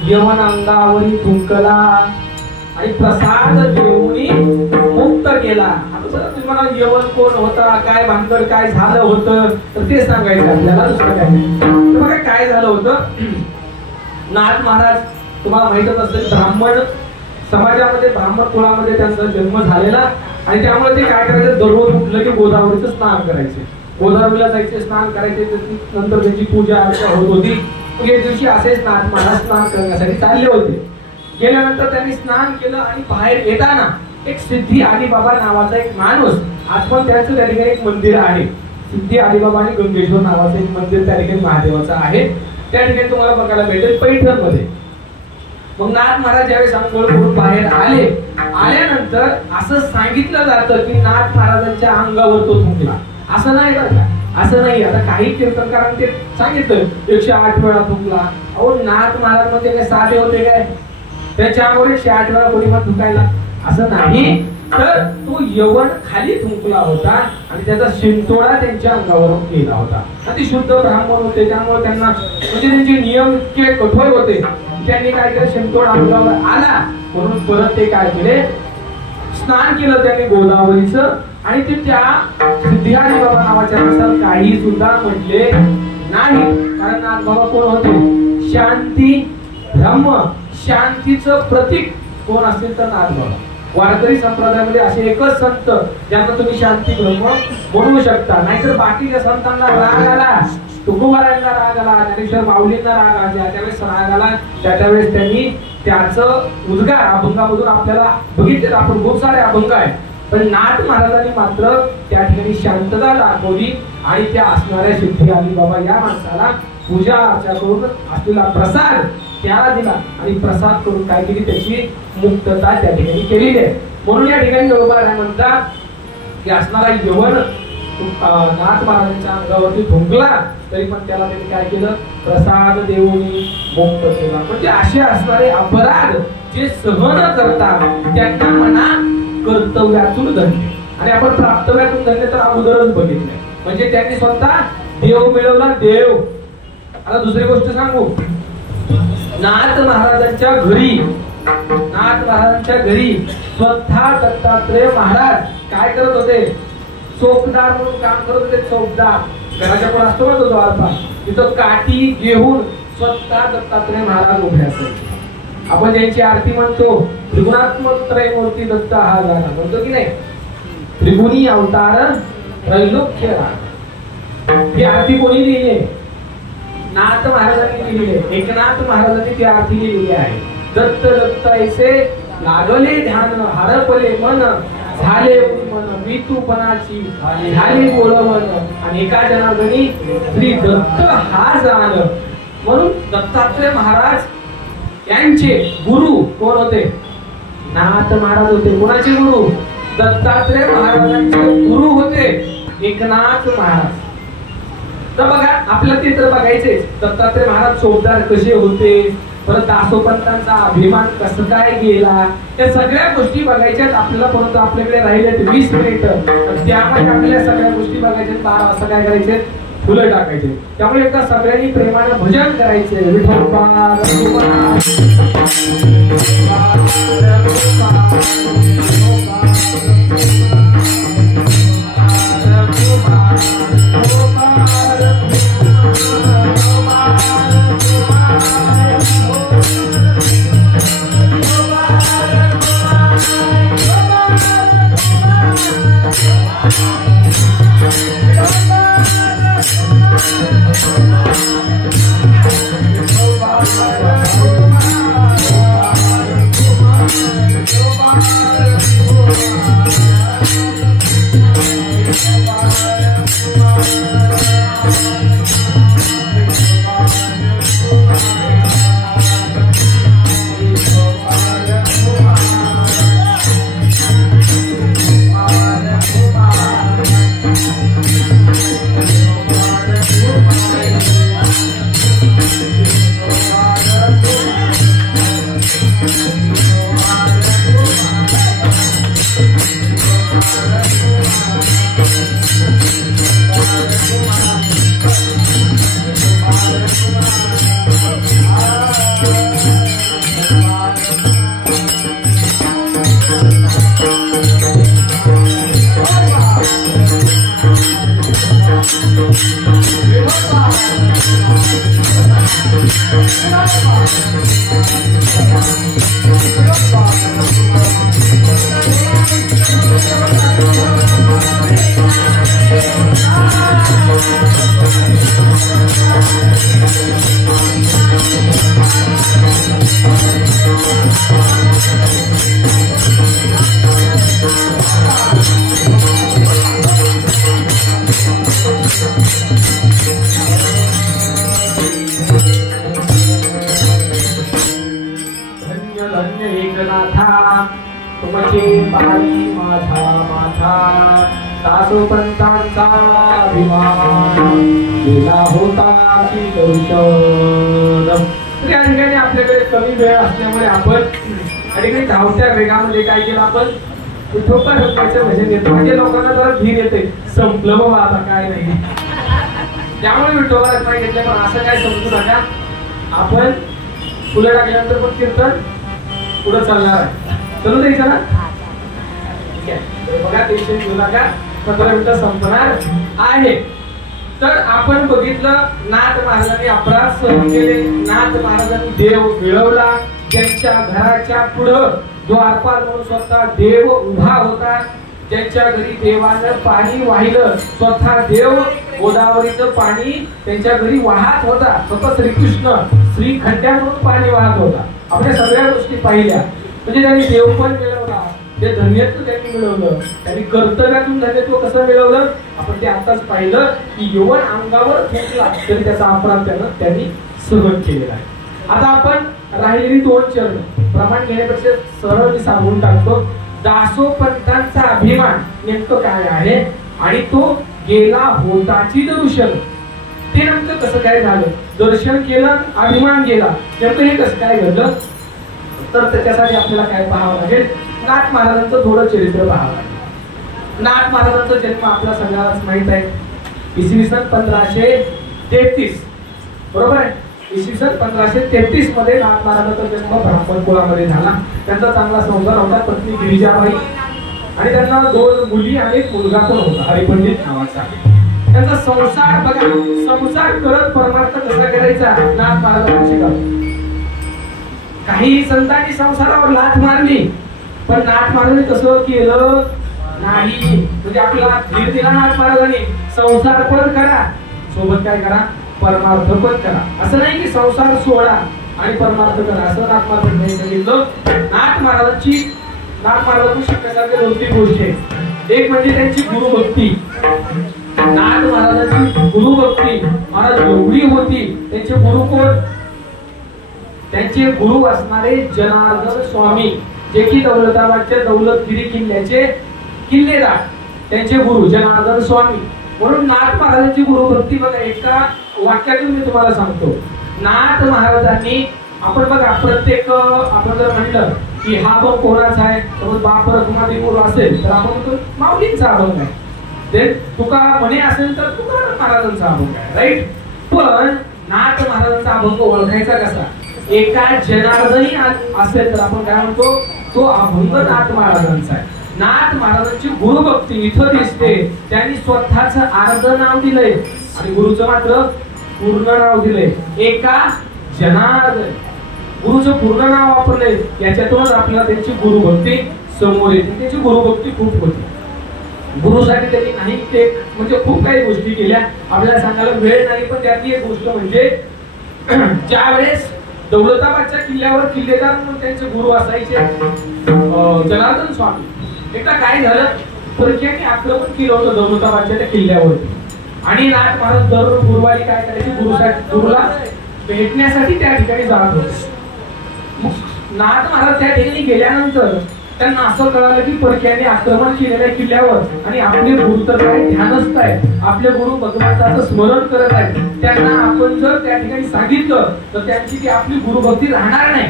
यवन अंगावरी थुंकला आणि प्रसाद देऊनी मुक्त केला. आता तुम्हाला यवन कोण होता, काय भानगड काय झालं होतं तर ते सांगायचं आपल्याला, दुसरं काय नाही. बघा काय झालं होतं, नाथ महाराज तुम्हाला माहितच असेल ब्राह्मण समाजामध्ये, ब्राह्मण कुळामध्ये त्यांचा जन्म झालेला, आणि त्यामुळे ते काय करायचं, दररोज उठलं की गोदावरीचं स्नान करायचे, गोदावरीला जायचे, स्नान करायचे, नंतर त्यांची पूजा अर्चा होत होती. मग एक दिवशी असेच नाथ महाराज स्नान करण्यासाठी चालले होते. गेल्यानंतर त्यांनी स्नान केलं आणि बाहेर येताना एक सिद्धी अलीबाबा नावाचा एक माणूस, आज पण त्याचं त्या ठिकाणी एक मंदिर आहे, सिद्धी अलीबाबा आणि गंगेश्वर नावाचं एक मंदिर त्या ठिकाणी महादेवाचं आहे. त्या ठिकाणी तुम्हाला बघायला भेटेल पैठण मध्ये. मग नाथ महाराज ज्यावेळेस आंघोळ करून बाहेर आले, आल्यानंतर असं सांगितलं जातं की नाथ महाराजांच्या अंगावर तो थुंकला. असं नाही बरं का, असं नाही. आता काही कीर्तनकारांनी ते सांगितलं 108 वेळा थुंकला. अहो नाथ महाराज म्हणजे काय साधे होते काय? त्याच्या अंगावर 108 वेळा कोणी पण थुंकायला? असं नाही. तर तो यवन खाली थुंकला होता आणि त्याचा शिंतोडा त्यांच्या अंगावर केला होता. आणि ते शुद्ध ब्राह्मण होते, त्यामुळे त्यांना म्हणजे त्यांचे नियम इतके कठोर होते. त्यांनी काय केलं, शिंतोडा अंगावर आला म्हणून परत ते काय केले, स्नान केलं त्यांनी गोदावरीचं. आणि ते त्या सिद्धी अलीबाबा नावाच्या माणसाला काही सुद्धा म्हटले नाही. कारण नाथबाबा कोण होते? शांती ब्रह्म, शांतीचं प्रतीक कोण असेल तर नाथबाबा. वारकरी संप्रदायामध्ये असे एकच संत ज्यांना तुम्ही शांती ब्रह्म म्हणू शकता. नाहीतर बाकीच्या संतांना राग आला, तुकोबारायांना राग आला, ज्ञानेश्वर माऊलींना राग आला, त्यावेळेस राग आला, त्यावेळेस त्यांनी त्याचं उद्गार अभंगामधून आपल्याला बघितले. आपण खूप सारे अभंग आहेत, पण नाथ महाराजांनी मात्र त्या ठिकाणी शांतता दाखवली आणि त्या असणाऱ्या सिद्धी अलीबाबा या माणसाला पूजा अर्चा करून असलेला प्रसाद त्याला दिला आणि प्रसाद करून काय केली, त्याची मुक्तता त्या ठिकाणी केलेली आहे. म्हणून या ठिकाणी गौरव म्हणतात की असणारा यवन नाथ महाराजांच्या अंगावरती थुंकला तरी पण त्याला त्यांनी काय केलं, प्रसाद देऊन मुक्त केला. म्हणजे असे असणारे अपराध जे सहन करतात त्यांना म्हणा कर्तव्यातून धन्य. आणि आपण प्राप्तव्यातून धन्य तर अगोदरच बघितलंय. म्हणजे त्यांनी स्वतः देव मिळवला, देव. आता दुसरी गोष्ट सांगू, नाथ महाराजांच्या घरी स्वतः दत्तात्रेय महाराज काय करत होते, चौकदार म्हणून काम करत होते. चौकदार घराच्या पुढे असतो ना तो द्वारपाल, तिथं काठी घेऊन स्वतः दत्तात्रेय महाराज उभे असायचे. आपण ज्यांची आरती म्हणतो, त्रिगुणात्मक त्रयमूर्ती दत्त हा झाला म्हणतो की नाही, त्रिगुणी अवतार त्रैलोक्य राग. ही आरती कोणी लिहिली आहे? नाथ महाराजांनी लिहिली आहे. एकनाथ महाराजांनी ती आरती लिहिलेली आहे. दत्त दत्त ऐसे लागले ध्यान, हरपले मन, झाले मन वितूपणाची झाली बोलवन, आणि एका जनार्दनी श्री दत्त हा जाण. म्हणून दत्तात्रेय महाराज यांचे गुरु कोण होते? नाथ महाराज होते. कोणाचे गुरु? दत्तात्रेय महाराजांचे गुरु होते एकनाथ महाराज. तर बघा, आपल्याला ते तर बघायचे दत्तात्रेय महाराज चौकदार कसे होते, परत दासोपंतांचा अभिमान कसं काय गेला, त्या सगळ्या गोष्टी बघायच्यात आपल्याला. परंतु आपल्याकडे राहिले 20 मिनिट, त्यामध्ये आपल्याला सगळ्या गोष्टी बघायच्या. 12 वाजता काय करायचे, फुलं टाकायचे. त्यामुळे एकदा सगळ्यांनी प्रेमाने भजन करायचे. Vithoba Thank you. धन्य धन्य एकनाथा तुमचे पायी माझा माथा दासोपंतांचा अभिमान गेला होता की दर्शन. या ठिकाणी आपल्याकडे कमी वेळ असल्यामुळे आपण आणि धावत्या वेगामध्ये काय केलं आपण विठोबा रत्नाचं भजन घेतो. म्हणजे लोकांना जरा धीर येते संपलं बाबा आता काय नाही. त्यामुळे विठोबा रत्ना घेतले. पण असं काय समजू नका आपण फुलं टाकल्यानंतर पण कीर्तन पुढे चालणार आहे. चलू द्यायचं ना बघा टेन्शन घेऊ नका 15 मिनिटं संपणार आहे. तर आपण बघितलं नाथ महाराजांनी अपराध सहन केले. नाथ महाराजांनी देव मिळवला. ज्यांच्या घराच्या पुढं द्वारपाल म्हणून स्वतः देव उभा होता. ज्यांच्या घरी देवानं पाणी वाहिलं स्वतः देव गोदावरीचं पाणी त्यांच्या घरी वाहत होता. स्वतः श्रीकृष्ण श्रीखंड्या म्हणून पाणी वाहत होता. आपल्या सगळ्या गोष्टी पाहिल्या. म्हणजे त्यांनी देव पण मिळवला. ते धन्यत्व त्यांनी मिळवलं. त्यांनी कर्तव्यातून धन्यत्व कसं मिळवलं आपण ते आताच पाहिलं की यवन अंगावर फुटला तरी त्याचा अपराध त्यांनी सहन केलेला आहे. आता आपण राहिलेली 2 चरण प्रमाण घेण्यापेक्षा सरळ मी सांगून टाकतो. दासोपंतांचा अभिमान नेमकं काय आहे आणि तो गेला होताची दर्शन. ते नेमकं कसं काय झालं. दर्शन केलं अभिमान गेला नेमकं हे कसं काय घडलं. तर त्याच्यासाठी आपल्याला काय पाहावं लागेल नाथ महाराजांचं थोडं चरित्र पाहावं लागेल. नाथ महाराजांचा जन्म आपल्या सगळ्यांनाच माहित आहे. इसवी सन 1533 बरोबर आहे. इसवी सन 1533 मध्ये नाथ महाराजांचा जन्म ब्राह्मण कुळामध्ये झाला. त्यांचा चांगला संसार होता. पत्नी गिरिजाबाई आणि त्यांना 2 मुली आणि 1 मुलगा पण होता हरिपंडित नावाचा. त्यांचा संसार बघा संसार करत परमार्थ कसा करायचा नाथ महाराजांना शिकवलं. काही संतांनी संसारावर लाथ मारली पण नाथ महाराजांनी तसं केलं नाही. म्हणजे आपल्याला धीर दिला नाथ महाराजांनी. संसार पण करा सोबत काय करा परमार्थ पण करा. असं नाही की संसार सोडा आणि परमार्थ करा असं नाथ महाराजांनी सांगितलं. नाथ महाराजांनी शिकण्यासारख्या 2-3 गोष्टी आहेत. एक म्हणजे त्यांची गुरुभक्ती. नाथ महाराजांची गुरुभक्ती महाराज एवढी होती. त्यांचे गुरु कोण. त्यांचे गुरु असणारे जनार्दन स्वामी जे की दौलताबादच्या दौलतगिरी किल्ल्याचे किल्लेदार. त्यांचे गुरु जनार्दन स्वामी. म्हणून नाथ महाराजांची गुरुभक्ती बघा एका वाक्यातून मी तुम्हाला सांगतो. नाथ महाराजांनी आपण बघा प्रत्येक आपण जर म्हणलं की हा अभंग कोणाचा आहे तर बाप रखुमादी गुरु असेल तर आपण म्हणतो माऊलींचा अभंग आहे. ते तुका म्हणे असेल तर तुकाराम महाराजांचा अभंग आहे राईट. पण नाथ महाराजांचा अभंग ओळखायचा कसा. एका जनार्दनी असेल तर आपण काय म्हणतो तो अभंग नाथ महाराजांचा आहे. नाथ महाराजांची गुरुभक्ती इथं दिसते. त्यांनी स्वतःच अर्ध नाव दिलंय आणि गुरुचं मात्र पूर्ण नाव दिलंय. एका जनार्दन गुरुचं पूर्ण नाव वापरलंय. याच्यातूनच आपल्याला त्यांची गुरुभक्ती समोर येते. त्याची गुरुभक्ती खूप होती. गुरुसाठी त्यांनी नाही ते म्हणजे खूप काही गोष्टी केल्या. आपल्याला सांगायला वेळ नाही पण त्यातली एक गोष्ट म्हणजे ज्यावेळेस दौलताबादच्या किल्ल्यावर किल्लेदार म्हणून त्यांचे गुरु असायचे जनार्दन स्वामी. एकदा काय झालं परकीयांनी आक्रमण केलं होतं दौलताबादच्या त्या किल्ल्यावरती आणि नाथ महाराज दररोज गुरुवारी काय करायचे गुरुला भेटण्यासाठी त्या ठिकाणी जात होते. नाथ महाराज त्या ठिकाणी गेल्यानंतर त्यांना असं कळालं की परकीयांनी आक्रमण केलेल्या किल्ल्यावर आणि आपले गुरु तर काय ध्यानस्थ आहेत. आपले गुरु भगवंताचं स्मरण करत आहेत. त्यांना आपण जर त्या ठिकाणी सांगितलं तर त्यांची ती आपली गुरुभक्ती राहणार नाही.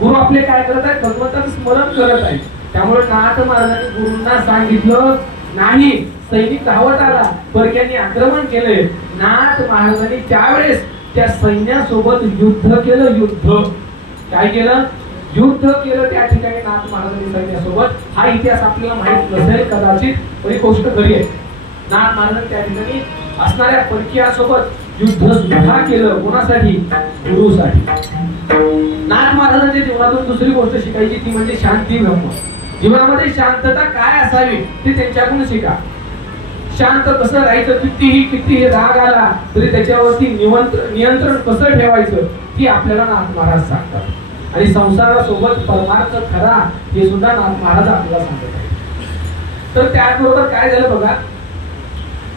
गुरु आपले काय करत आहेत भगवंताचं स्मरण करत आहेत. त्यामुळे नाथ महाराजांनी गुरूंना सांगितलं नाही. सैनिक धावत आला. परक्यांनी आक्रमण केले. नाथ महाराजांनी त्यावेळेस त्या सैन्यासोबत युद्ध केलं. युद्ध काय केलं युद्ध केलं त्या ठिकाणी नाथ महाराजांनी सैन्यासोबत. हा इतिहास आपल्याला माहित नसेल कदाचित पण ही गोष्ट खरी आहे. नाथ महाराजांनी त्या ठिकाणी असणाऱ्या परकीयांसोबत युद्ध सुद्धा केलं. कोणासाठी गुरुसाठी. नाथ महाराजांच्या जीवनातून दुसरी गोष्ट शिकायची ती म्हणजे शांती ब्रह्म. जीवनामध्ये शांतता काय असावी ते त्यांच्याकडून शिका. शांत कसं राहायचं. कितीही राग आला तरी त्याच्यावरती नियंत्रण कसं ठेवायचं ती आपल्याला नाथ महाराज सांगतात. आणि संसारासोबत परमार्थ खरा हे सुद्धा नाथ महाराज आपल्याला सांगत आहेत. तर त्याचबरोबर काय झालं बघा,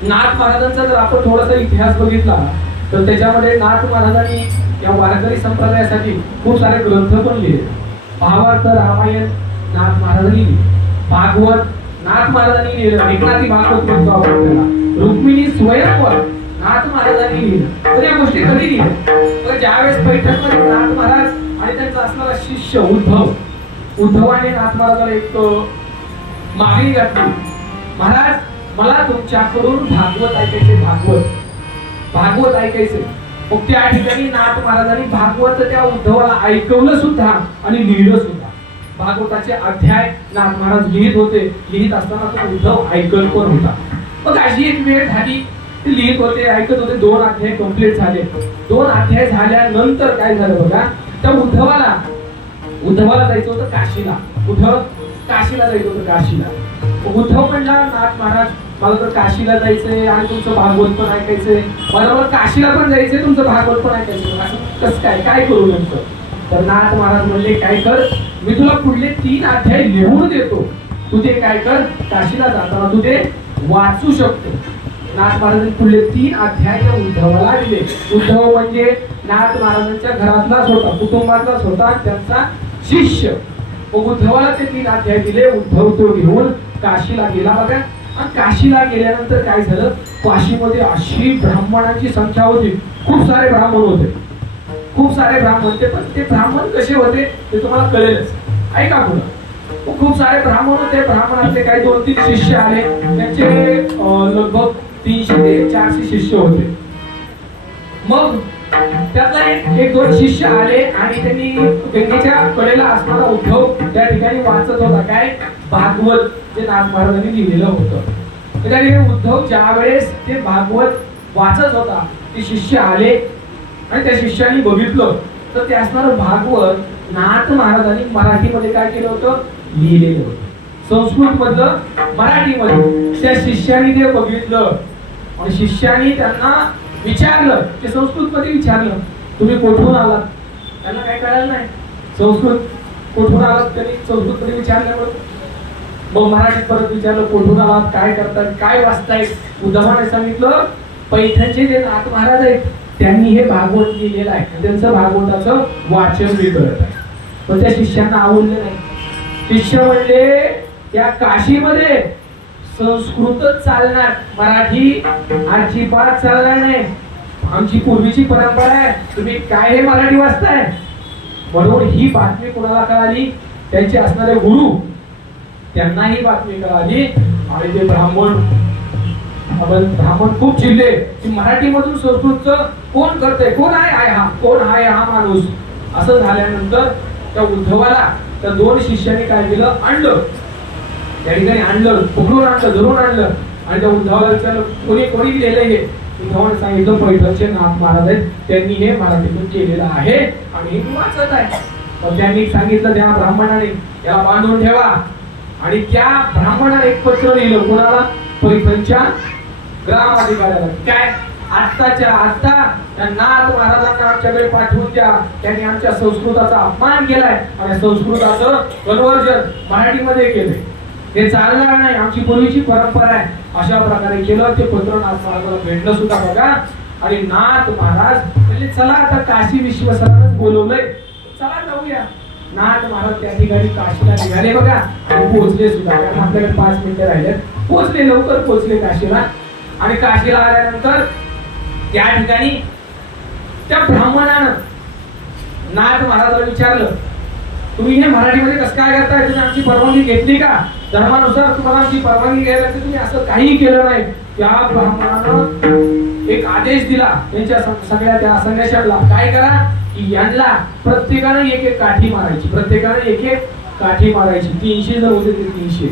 नाथ महाराजांचा जर आपण थोडासा इतिहास बघितला तर त्याच्यामध्ये नाथ महाराजांनी या वारकरी संप्रदायासाठी खूप सारे ग्रंथ पण लिहिले. भावार्थ रामायण नाथ महाराजांनी लिहिले, भागवत नाथ महाराजांनी लिहिलं, एकनाथी भागवत म्हणतो आपण त्याला, रुक्मिणी स्वयंवर नाथ महाराजांनी लिहिलं. तर या गोष्टी कधी लिहिल्या, ज्यावेळेस पैठणमध्ये नाथ महाराज आणि त्यांचा असणारा शिष्य उद्धवाने नाथ महाराजांना एक मागणी घातली, महाराज मला तुमच्याकडून भागवत ऐकायचे, भागवत ऐकायचे. मग त्या ठिकाणी नाथ महाराजांनी भागवत त्या उद्धवाला ऐकवलं सुद्धा आणि लिहिलं सुद्धा. भागवताचे अध्याय नाथ महाराज लिहित होते, लिहित असताना तो उद्धव ऐकत पण होता. मग अशी एक वेळ झाली, ते लिहित होते, ऐकत होते, 2 अध्याय कंप्लीट झाले. 2 अध्याय झाल्यानंतर काय झालं बघा, त्या उद्धवाला जायचं होतं काशीला. उद्धव काशीला जायचं होतं, काशीला. उद्धव म्हणला, नाथ महाराज मला तर काशीला जायचंय आणि तुमचं भागवत पण ऐकायचंय, मला काशीला पण जायचंय, तुमचं भागवत पण ऐकायचंय, असं कसं काय करू नेमकं. तर नाथ महाराज म्हणले, काय कर, मी तुला पुढले 3 अध्याय लिहून देतो, तू ते काय कर, काशीला जाताना तू ते वाचू शकतो. नाथ महाराजांनी पुढले 3 अध्याय उद्धवाला दिले. उद्धव म्हणजे नाथ महाराजांच्या घरातलाच होता, कुटुंबातलाच होता, त्यांचा शिष्य. मग उद्धवाला ते 3 अध्याय दिले. उद्धव तो घेऊन काशीला गेला बघा. आणि काशीला गेल्यानंतर काय झालं, काशीमध्ये अशी ब्राह्मणांची संख्या होती, खूप सारे ब्राह्मण होते, खूप सारे ब्राह्मण. पण ते ब्राह्मण कसे होते ते तुम्हाला कळेलच, ऐका पुढं. खूप सारे ब्राह्मण होते. ब्राह्मणातले काही 2-3 शिष्य आले, त्यांचे लगभग 300 ते 400 शिष्य होते. मग त्यातला एक 2 शिष्य आले आणि त्यांनी गंगेच्या कडेला असणारा उद्धव त्या ठिकाणी वाचत होता, काय भागवत जे नाथ महाराजांनी लिहिलेलं होतं. त्या ठिकाणी उद्धव ज्यावेळेस ते भागवत वाचत होता, ते शिष्य आले आणि त्या शिष्याने बघितलं तर ते असणारं भागवत नाथ महाराजांनी मराठीमध्ये काय केलं होतं, लिहिलेलं होतं. संस्कृत मधलं मराठीमध्ये. त्या शिष्याने ते बघितलं आणि शिष्याने त्यांना विचारलं, ते संस्कृत मध्ये विचारलं, तुम्ही कुठून आलात. त्यांना काय कळलं नाही, संस्कृत कुठून आलात. त्यांनी संस्कृत मध्ये विचारल्यावर मग मराठीत परत विचारलं, कुठून आलात, काय करतात, काय वाचताय. उद्धवाने सांगितलं, पैठणचे जे नाथ महाराज आहेत त्यांनी हे भागवत लिहिलेलं आहे, त्यांचं भागवताचं वाचन मी करत आहे. पण त्या शिष्यांना आवडलं नाही. शिष्य म्हणले, त्या काशीमध्ये संस्कृतच चालणार, मराठी अजिबात चालणार नाही, आमची पूर्वीची परंपरा आहे, तुम्ही काय हे मराठी वाचताय. म्हणून ही बातमी कोणाला कळाली, त्यांचे असणारे गुरु, त्यांना ही बातमी कळाली. आणि ते ब्राह्मण खूप चिडले की मराठीमधून संस्कृतचं कोण करतंय, कोण आहे हा माणूस. असं झाल्यानंतर त्या उद्धवाला त्या 2 शिष्यांनी काय केलं, आणलं, त्या ठिकाणी आणलं, पकडून आणलं, धरून आणलं आणि त्या उद्धवाला विचारलं, कोणी लिहिलंय हे. उद्धवाने सांगितलं, पैठणचे नाथ महाराज आहेत, त्यांनी हे मराठीतून केलेलं आहे आणि हे वाचत आहे. पण त्यांनी सांगितलं त्या ब्राह्मणाने, याला बांधून ठेवा. आणि त्या ब्राह्मणाने एक पत्र लिहिलं, कोणाला, पैठणच्या ग्रामाधिकाऱ्याला, काय आत्ताच्या आत्ता नाथ महाराजांना आमच्याकडे पाठवून द्या, त्यांनी आमच्या संस्कृताचा अपमान केलाय आणि संस्कृताचं कन्वर्जन मराठीमध्ये केलंय, हे चालणार नाही, आमची पूर्वीची परंपरा आहे. अशा प्रकारे केलं. ते पत्र नाथ महाराजांना भेटलं सुद्धा बघा. आणि नाथ महाराज म्हणजे चला आता काशी विश्वसरांनाच बोलवलंय, चला जाऊया. नाथ महाराज त्या ठिकाणी काशीला निघाले बघा आणि पोहोचले सुद्धा, कारण आपल्याकडे 5 मिनिटं राहिले. पोहोचले, लवकर पोहोचले काशीला. आणि काशीला आल्यानंतर त्या ठिकाणी त्या ब्राह्मणानं नाथ महाराजांना विचारलं, तुम्ही हे मराठीमध्ये कसं काय करताय, तुम्ही आमची परवानगी घेतली का, धर्मानुसार तुम्हाला आमची परवानगी घ्यायला लागते, तुम्ही असं काही केलं नाही. त्या ब्राह्मणानं एक आदेश दिला त्यांच्या सगळ्या त्या संन्याशाला, काय करा की यांना प्रत्येकाने एक काठी मारायची, प्रत्येकाने एक काठी मारायची. 300 जर होते ते 300.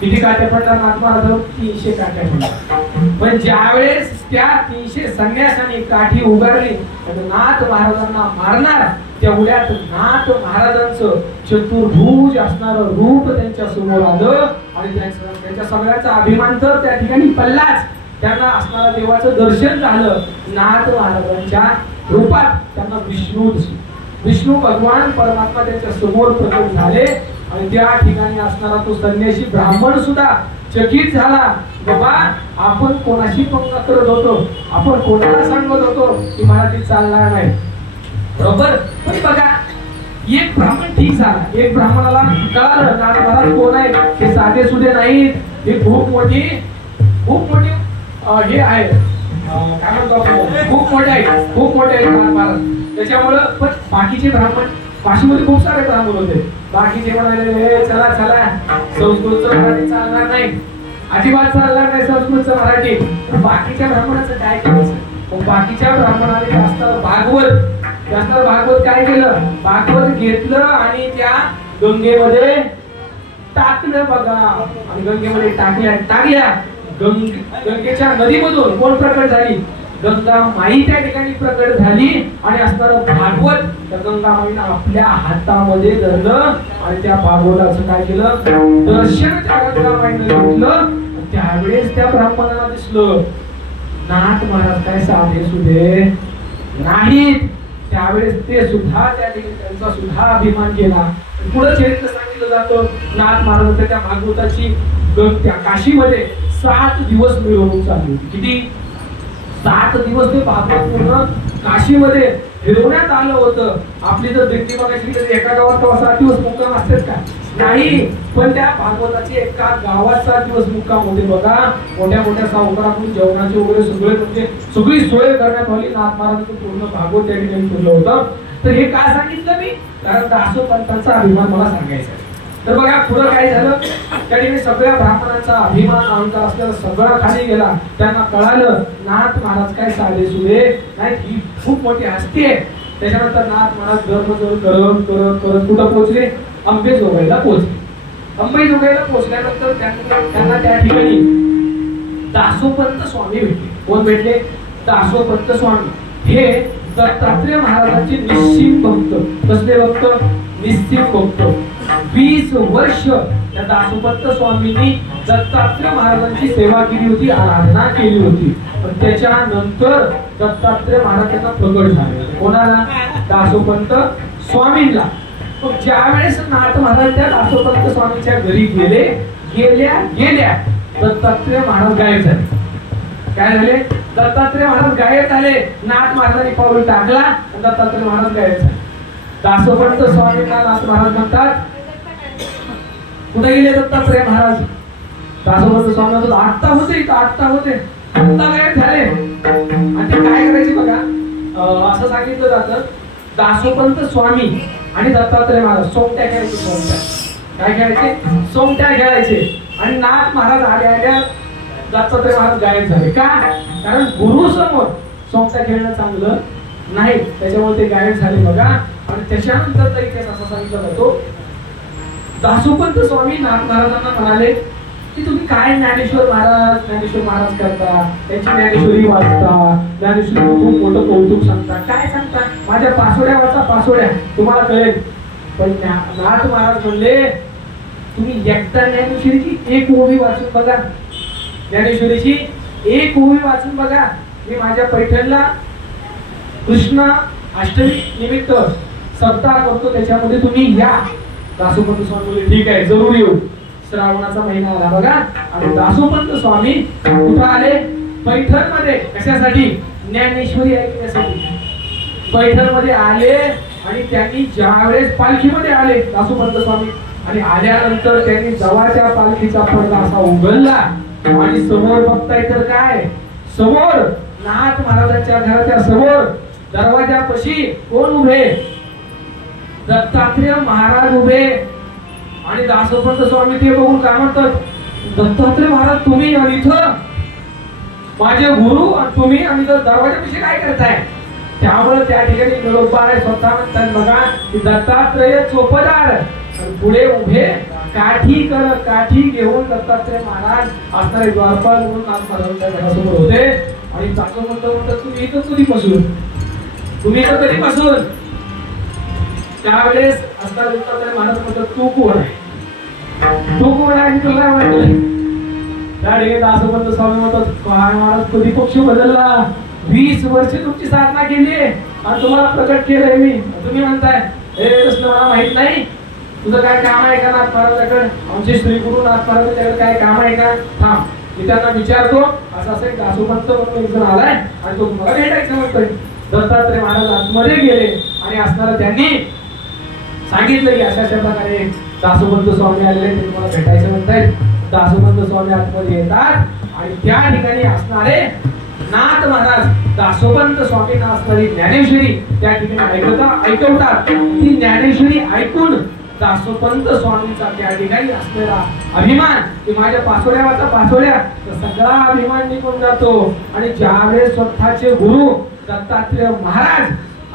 किती काठ्या पडणार नाथ महाराजांवर, 300 काठ्या पडणार. पण ज्यावेळेस त्या 300 संन्याशांनी काठी उगारली नाथ महाराजांना मारणार, तेवढ्यात नाथ महाराजांचं चतुर्भुज असणारं रूप त्यांच्या समोर आलं आणि त्यांच्या सगळ्याचा अभिमान तर त्या ठिकाणी पडलाच. त्यांना असणारं देवाचं दर्शन झालं. नाथ महाराजांच्या रूपात त्यांना विष्णू दिसले. विष्णू भगवान परमात्मा त्यांच्या समोर प्रकट झाले आणि त्या ठिकाणी असणारा तो संन्यासी ब्राह्मण सुद्धा चकित झाला. बाबा आपण कोणाशी पंगा करत होतो, आपण कोणाला सांगत होतो की मराठीत चालणार नाही, बरोबर. पण बघा एक ब्राह्मण ठीक झाला, एक ब्राह्मणाला कळालं नाथमहाराज कोण आहे, हे साधे सुधे नाहीत, हे खूप मोठी हे आहे, काय म्हणतो आपण, खूप मोठे आहे नाथमहाराज. त्याच्यामुळं पण बाकीचे ब्राह्मण, काशीमध्ये खूप सारे ब्राह्मण होते, बाकीचे म्हणाले चला संस्कृतचं मराठी चालणार नाही, अजिबात चालणार नाही संस्कृतचं मराठी. बाकीच्या ब्राह्मणाचं काय करायचं, बाकीच्या ब्राह्मणाने जास्त भागवत काय केलं, भागवत घेतलं आणि त्या गंगेमध्ये टाकलं बघा. आणि गंगेमध्ये टाकल्या गंगेच्या नदीमधून कोण प्रकट झाली, गंगा माई त्या ठिकाणी प्रकट झाली. आणि असणारं भागवत त्या गंगा माईनं आपल्या हातामध्ये धरलं आणि त्या भागवताचं काय केलं, दर्शन त्या गंगा माईनं घेतलं. त्यावेळेस त्या ब्राह्मणाला दिसलं नाथ महाराज काय साधे सुधे नाहीत. त्यावेळेस ते सुद्धा त्या ठिकाणी त्यांचा सुद्धा अभिमान केला. पुढे चरित्र सांगितलं जातं नाथ महाराजांच्या त्या भागवताची त्या काशीमध्ये 7 दिवस मिरवणूक चालली होती. किती, 7 दिवस ते भागवत पूर्ण काशीमध्ये फिरवण्यात आलं होतं. आपली जर दिंडी बघायची तर एका गावात 7 दिवस मुक्काम असतात का, नाही. पण त्या भागवताचे एका गावात 7 दिवस मुक्काम होते बघा. मोठ्या सावकारातून जेवणाचे वगैरे सगळे म्हणजे सगळी सोय करण्यात आली. नाथ महाराजांचं पूर्ण भागवत त्या ठिकाणी फिरलं होतं. तर हे काय सांगितलं मी, कारण दासोपंतांचा अभिमान मला सांगायचा. तर बघा पुढे काय झालं, त्या ठिकाणी सगळ्या ब्राह्मणांचा अभिमान अहंकार असलेला सगळा खाली गेला. त्यांना कळालं नाथ महाराज काय साधे सुधे नाही, ही खूप मोठी हस्ती आहे. त्याच्यानंतर नाथ महाराज करत कुठं पोहोचले, अंबेजोगाईला पोहोचले. अंबेजोगाईला पोहोचल्यानंतर त्यांना त्या ठिकाणी दासोपंत स्वामी भेटले. कोण भेटले, दासोपंत स्वामी. हे दत्तात्रय महाराजांचे निश्चित भक्त. कसले भक्त, निश्चित भक्त. 20 वर्ष त्या दासोपंत स्वामींनी दत्तात्रय महाराजांची सेवा केली होती, आराधना केली होती. पण त्याच्यानंतर दत्तात्रय महाराजांना प्रकट झाले. कोणाला, दासोपंत स्वामींना. मग ज्या वेळेस नाथ महाराज त्या दासोपंत स्वामींच्या घरी गेल्या दत्तात्रय महाराज गायब झाले. काय झाले, दत्तात्रय महाराज गायब झाले. नाथ महाराजांनी पाऊल टाकला आणि दत्तात्रय महाराज गायब झाले. दासोपंत स्वामींना नाथ महाराज म्हणतात, कुठे गेले दत्तात्रय महाराज. दासोपंत स्वामी आत्ता होते आत्ता गायब झाले. आणि ते काय करायचे बघा, असं सांगितलं जातं दासोपंत स्वामी आणि दत्तात्रय महाराज सोमट्या खेळायचे. काय खेळायचे, सोमट्या खेळायचे. आणि नाथ महाराज आल्या दत्तात्रय महाराज गायब झाले. का, कारण गुरु समोर सोमट्या खेळणं चांगलं नाही, त्याच्यामुळे ते गायब झाले बघा. आणि त्याच्यानंतर इतिहास असा सांगितला जातो, दासोपंत स्वामी नाथ महाराजांना म्हणाले की तुम्ही काय ज्ञानेश्वर महाराज करता, त्यांची ज्ञानेश्वरी वाचता, ज्ञानेश्वरी खूप मोठं कौतुक सांगता, काय सांगता, माझ्या पासोड्या वाचा, तुम्हाला कळेल. पण नाथ महाराज म्हणले तुम्ही एकदा ज्ञानेश्वरीची एक ओवी वाचून बघा, ज्ञानेश्वरीची एक ओवी वाचून बघा. मी माझ्या पैठणला कृष्ण अष्टमी निमित्त सप्ताह करतो, त्याच्यामध्ये तुम्ही या. दासोपंत स्वामी बोलले ठीक आहे, जरूर येऊ. श्रावणाचा महिना आला बघा. आणि दासोपंत स्वामी कुठे आले, पैठण मध्ये. कशासाठी, ज्ञानेश्वरी ऐकण्यासाठी पैठण मध्ये आले. आणि त्यांनी ज्यावेळेस पालखीमध्ये आले दासोपंत स्वामी, आणि आल्यानंतर त्यांनी जवळच्या पालखीचा पडदा असा उघडला आणि समोर बघताय तर काय, समोर नाथ महाराजांच्या घराच्या समोर दरवाजापाशी कोण उभे, दत्तात्रय महाराज उभे. आणि दासोपंत स्वामी ते बघून काय म्हणतात, दत्तात्रय महाराज तुम्ही आणि इथं माझे गुरु आणि तुम्ही आणि दरवाजापाशी काय करताय. त्यामुळे त्या ठिकाणी निरोपार स्वतः म्हणतात बघा की दत्तात्रय चोपदार, पुढे उभे काठी घेऊन दत्तात्रय महाराज असणारे द्वारपाल म्हणून नाथ महाराजांच्या घरासमोर होते. आणि दासोपंत म्हणतात तुम्ही इथं कधीपासून. त्यावेळेस असता दत्तात्रय महाराज म्हणतात तू कोण आहे तुला म्हटलं. त्या ठिकाणी दासोपंत स्वामी म्हणतात काय महाराज कधी पक्ष बदलला, 20 वर्ष तुमची साधना केली आणि तुम्हाला प्रकट केलंय मी, तुम्ही म्हणताय हे तसलं मला माहित नाही, तुझं काय काम आहे का नाथ महाराजाकडे, आमचे श्री गुरु नाथ महाराजाकडे काय काम आहे का, थांब मी त्यांना विचारतो. असं एक दासोपंत म्हणून एक जण आलाय आणि तो तुम्हाला भेटायचं म्हणतोय. दत्तात्रय महाराज आतमध्ये गेले आणि असणारा त्यांनी सांगितलं की अशा प्रकारे दासोपंत स्वामी आलेले, ते तुम्हाला भेटायचं म्हणतायत. दासोपंत स्वामी आतमध्ये येतात आणि त्या ठिकाणी असणारे नाथ महाराज दासोपंत स्वामींना असणारी ज्ञानेश्वरी त्या ठिकाणी ऐकवतात. ती ज्ञानेश्वरी ऐकून दासोपंत स्वामींचा त्या ठिकाणी असलेला अभिमान की माझ्या पासोड्याचा पासोड्या तर सगळा अभिमान निघून जातो. आणि ज्यावेळेस स्वतःचे गुरु दत्तात्रय महाराज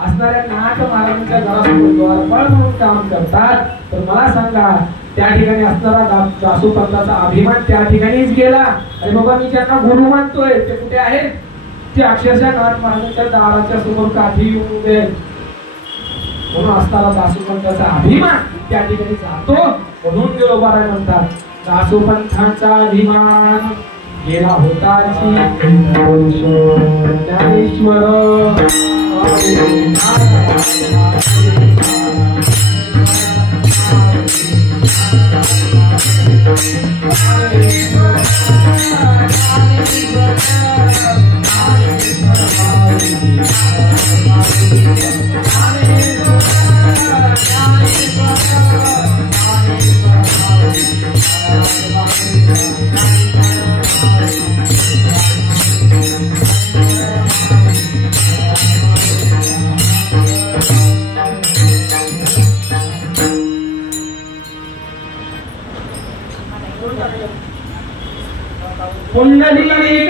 असणाऱ्या नाथ महाराजांच्या घरासमोर द्वारपाळ म्हणून काम करतात, तर मला सांगा त्या ठिकाणी असणारा दासोपंताचा अभिमान त्या ठिकाणीच गेला. अरे बाबा मी ज्यांना गुरु मानतोय ते कुठे आहेत, ते अक्षरशः नाथ महाराजांच्या दाराच्या समोर काठी येऊन उभे. म्हणून असणारा दासोपंताचा अभिमान त्या ठिकाणी जातो. म्हणून देवबारा म्हणतात दासोपंतांचा अभिमान गेला होताची ज्ञानेश्वर. पुंडलिक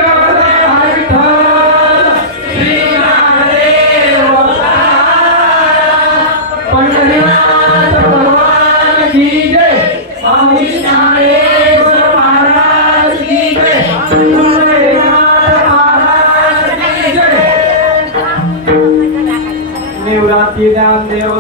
पंढरीनाथ भगवान की जय, स्वामी ज्ञानेश्वर महाराज की जय, पुंडरीनाथ महाराज की जय. निवृत्ती ज्ञानदेव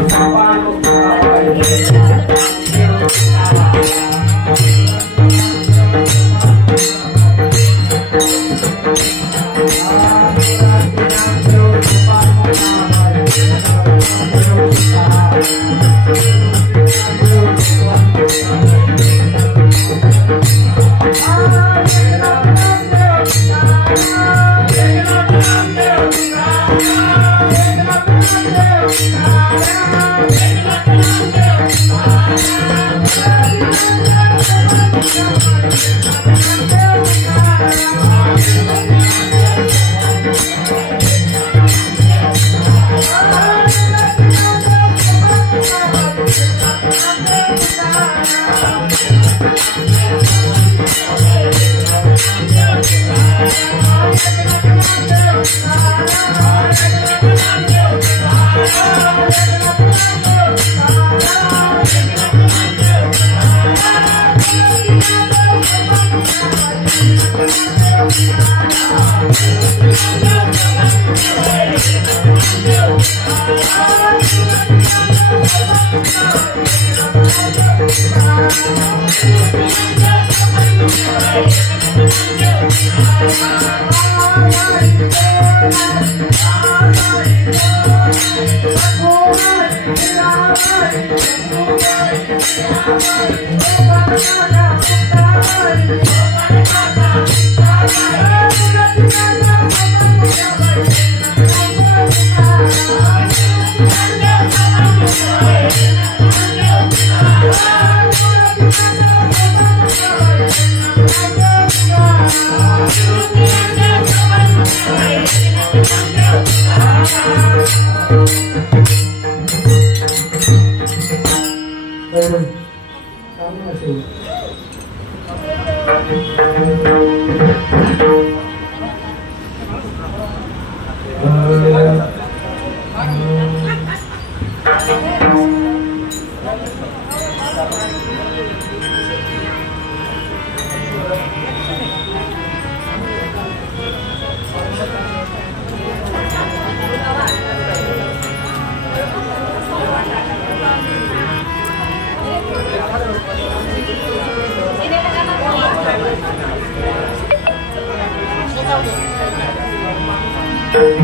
Thank you.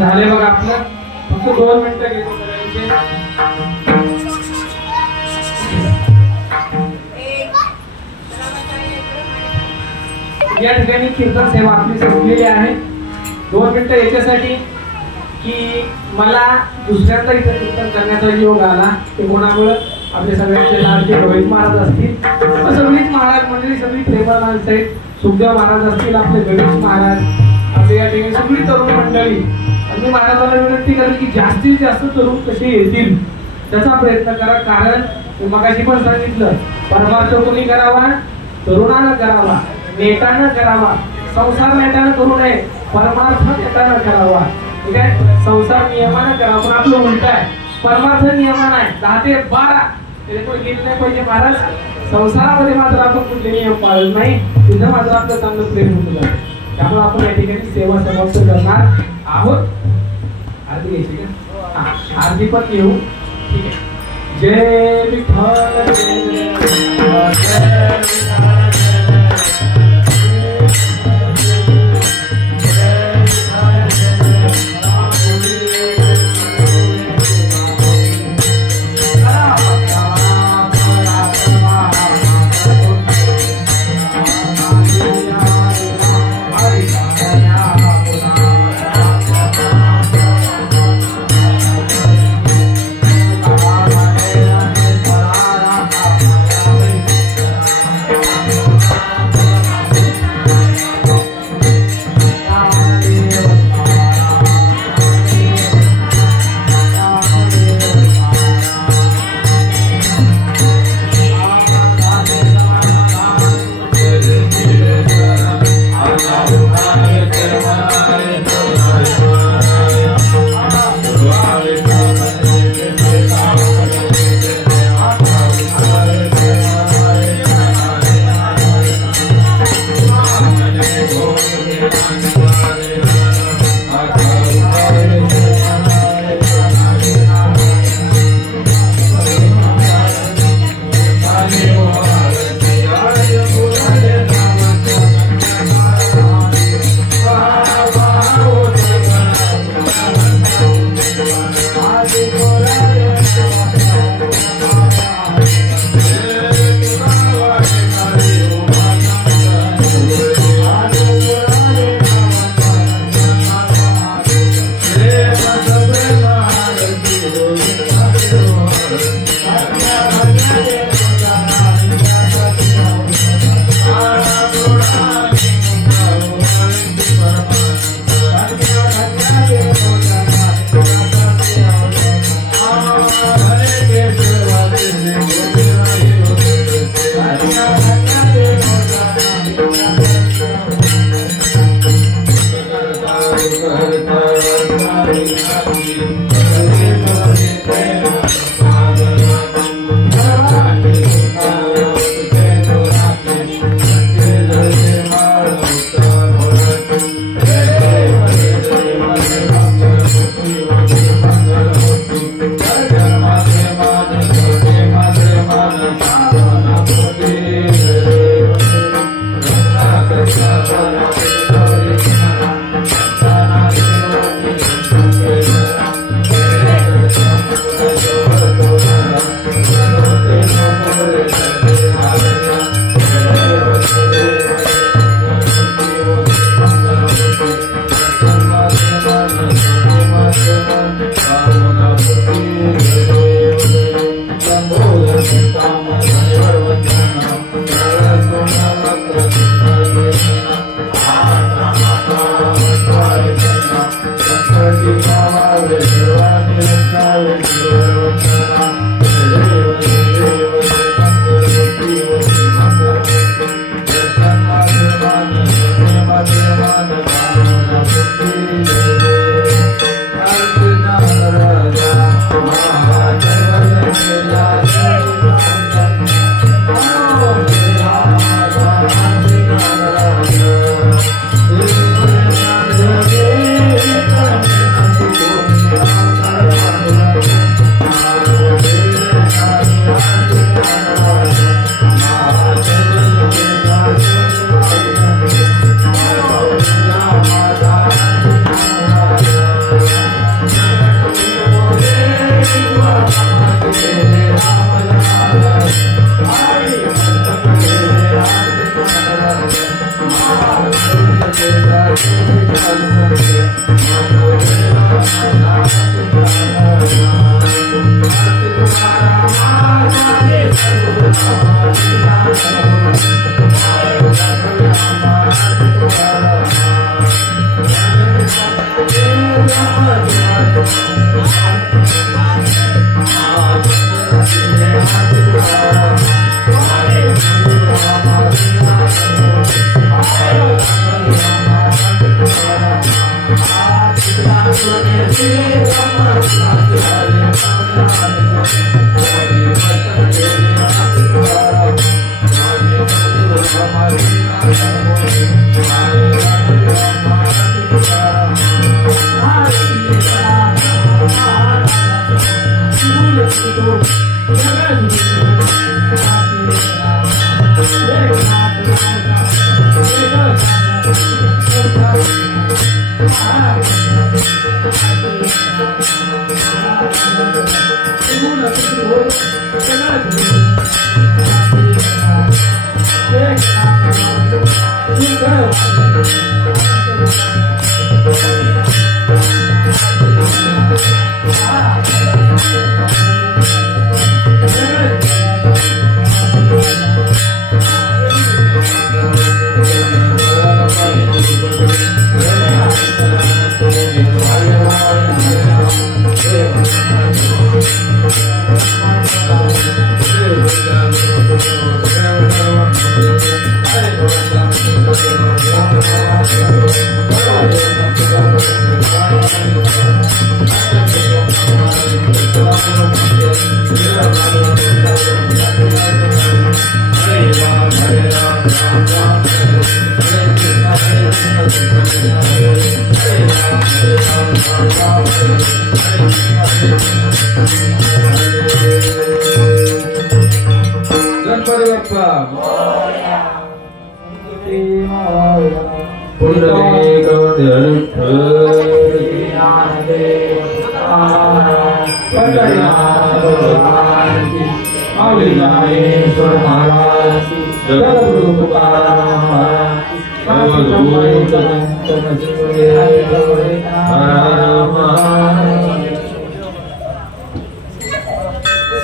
झाले बघा आपलं फक्त 2 मिनिटं घेतो या ठिकाणी कीर्तन सेवा आपली संपलेली आहे 2 मिनिटं याच्यासाठी की मला दुसऱ्यांदा इथं कीर्तन करण्याचा योग आला ते कोणामुळे आपले सगळ्यांचे लाडके रोहित महाराज असतील सगळीच महाराज मंडळी सगळी प्रेमळ माणसं आहेत सुखदेव महाराज असतील आपले गणेश महाराज आपले या ठिकाणी सगळी तरुण मंडळी मी महाराजांना विनंती करेन की जास्तीत जास्त तरुण कसे येतील त्याचा प्रयत्न करा कारण मगाशी पण सांगितलं परमार्थ कोणी करावा तरुणानं करावा नेटानं करावा संसार नेटानं करू नये परमार्थ नेटानं करावा ठीक आहे संसार नियमानं करावा पण आपलं उलट आहे परमार्थ नियमानं आहे 10 ते 12 त्याने कोणी गेलं नाही पाहिजे महाराज संसारामध्ये मात्र आपण कुठले नियम पाळत नाही तिथं मात्र आपलं चांगलं प्रेम होतं त्यामुळे आपण या ठिकाणी सेवा समाप्त करणार आहोत आरती घ्यायची का आरती पण येऊ ठीक आहे जय विठ्ठल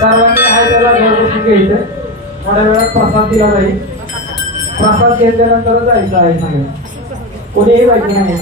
सर्वांनी आहे त्याला घरगुती घ्यायचं, थोड्या वेळात प्रसाद दिला जाईल. प्रसाद घेतल्यानंतर जायचं आहे सगळं, कोणीही जायचं नाही.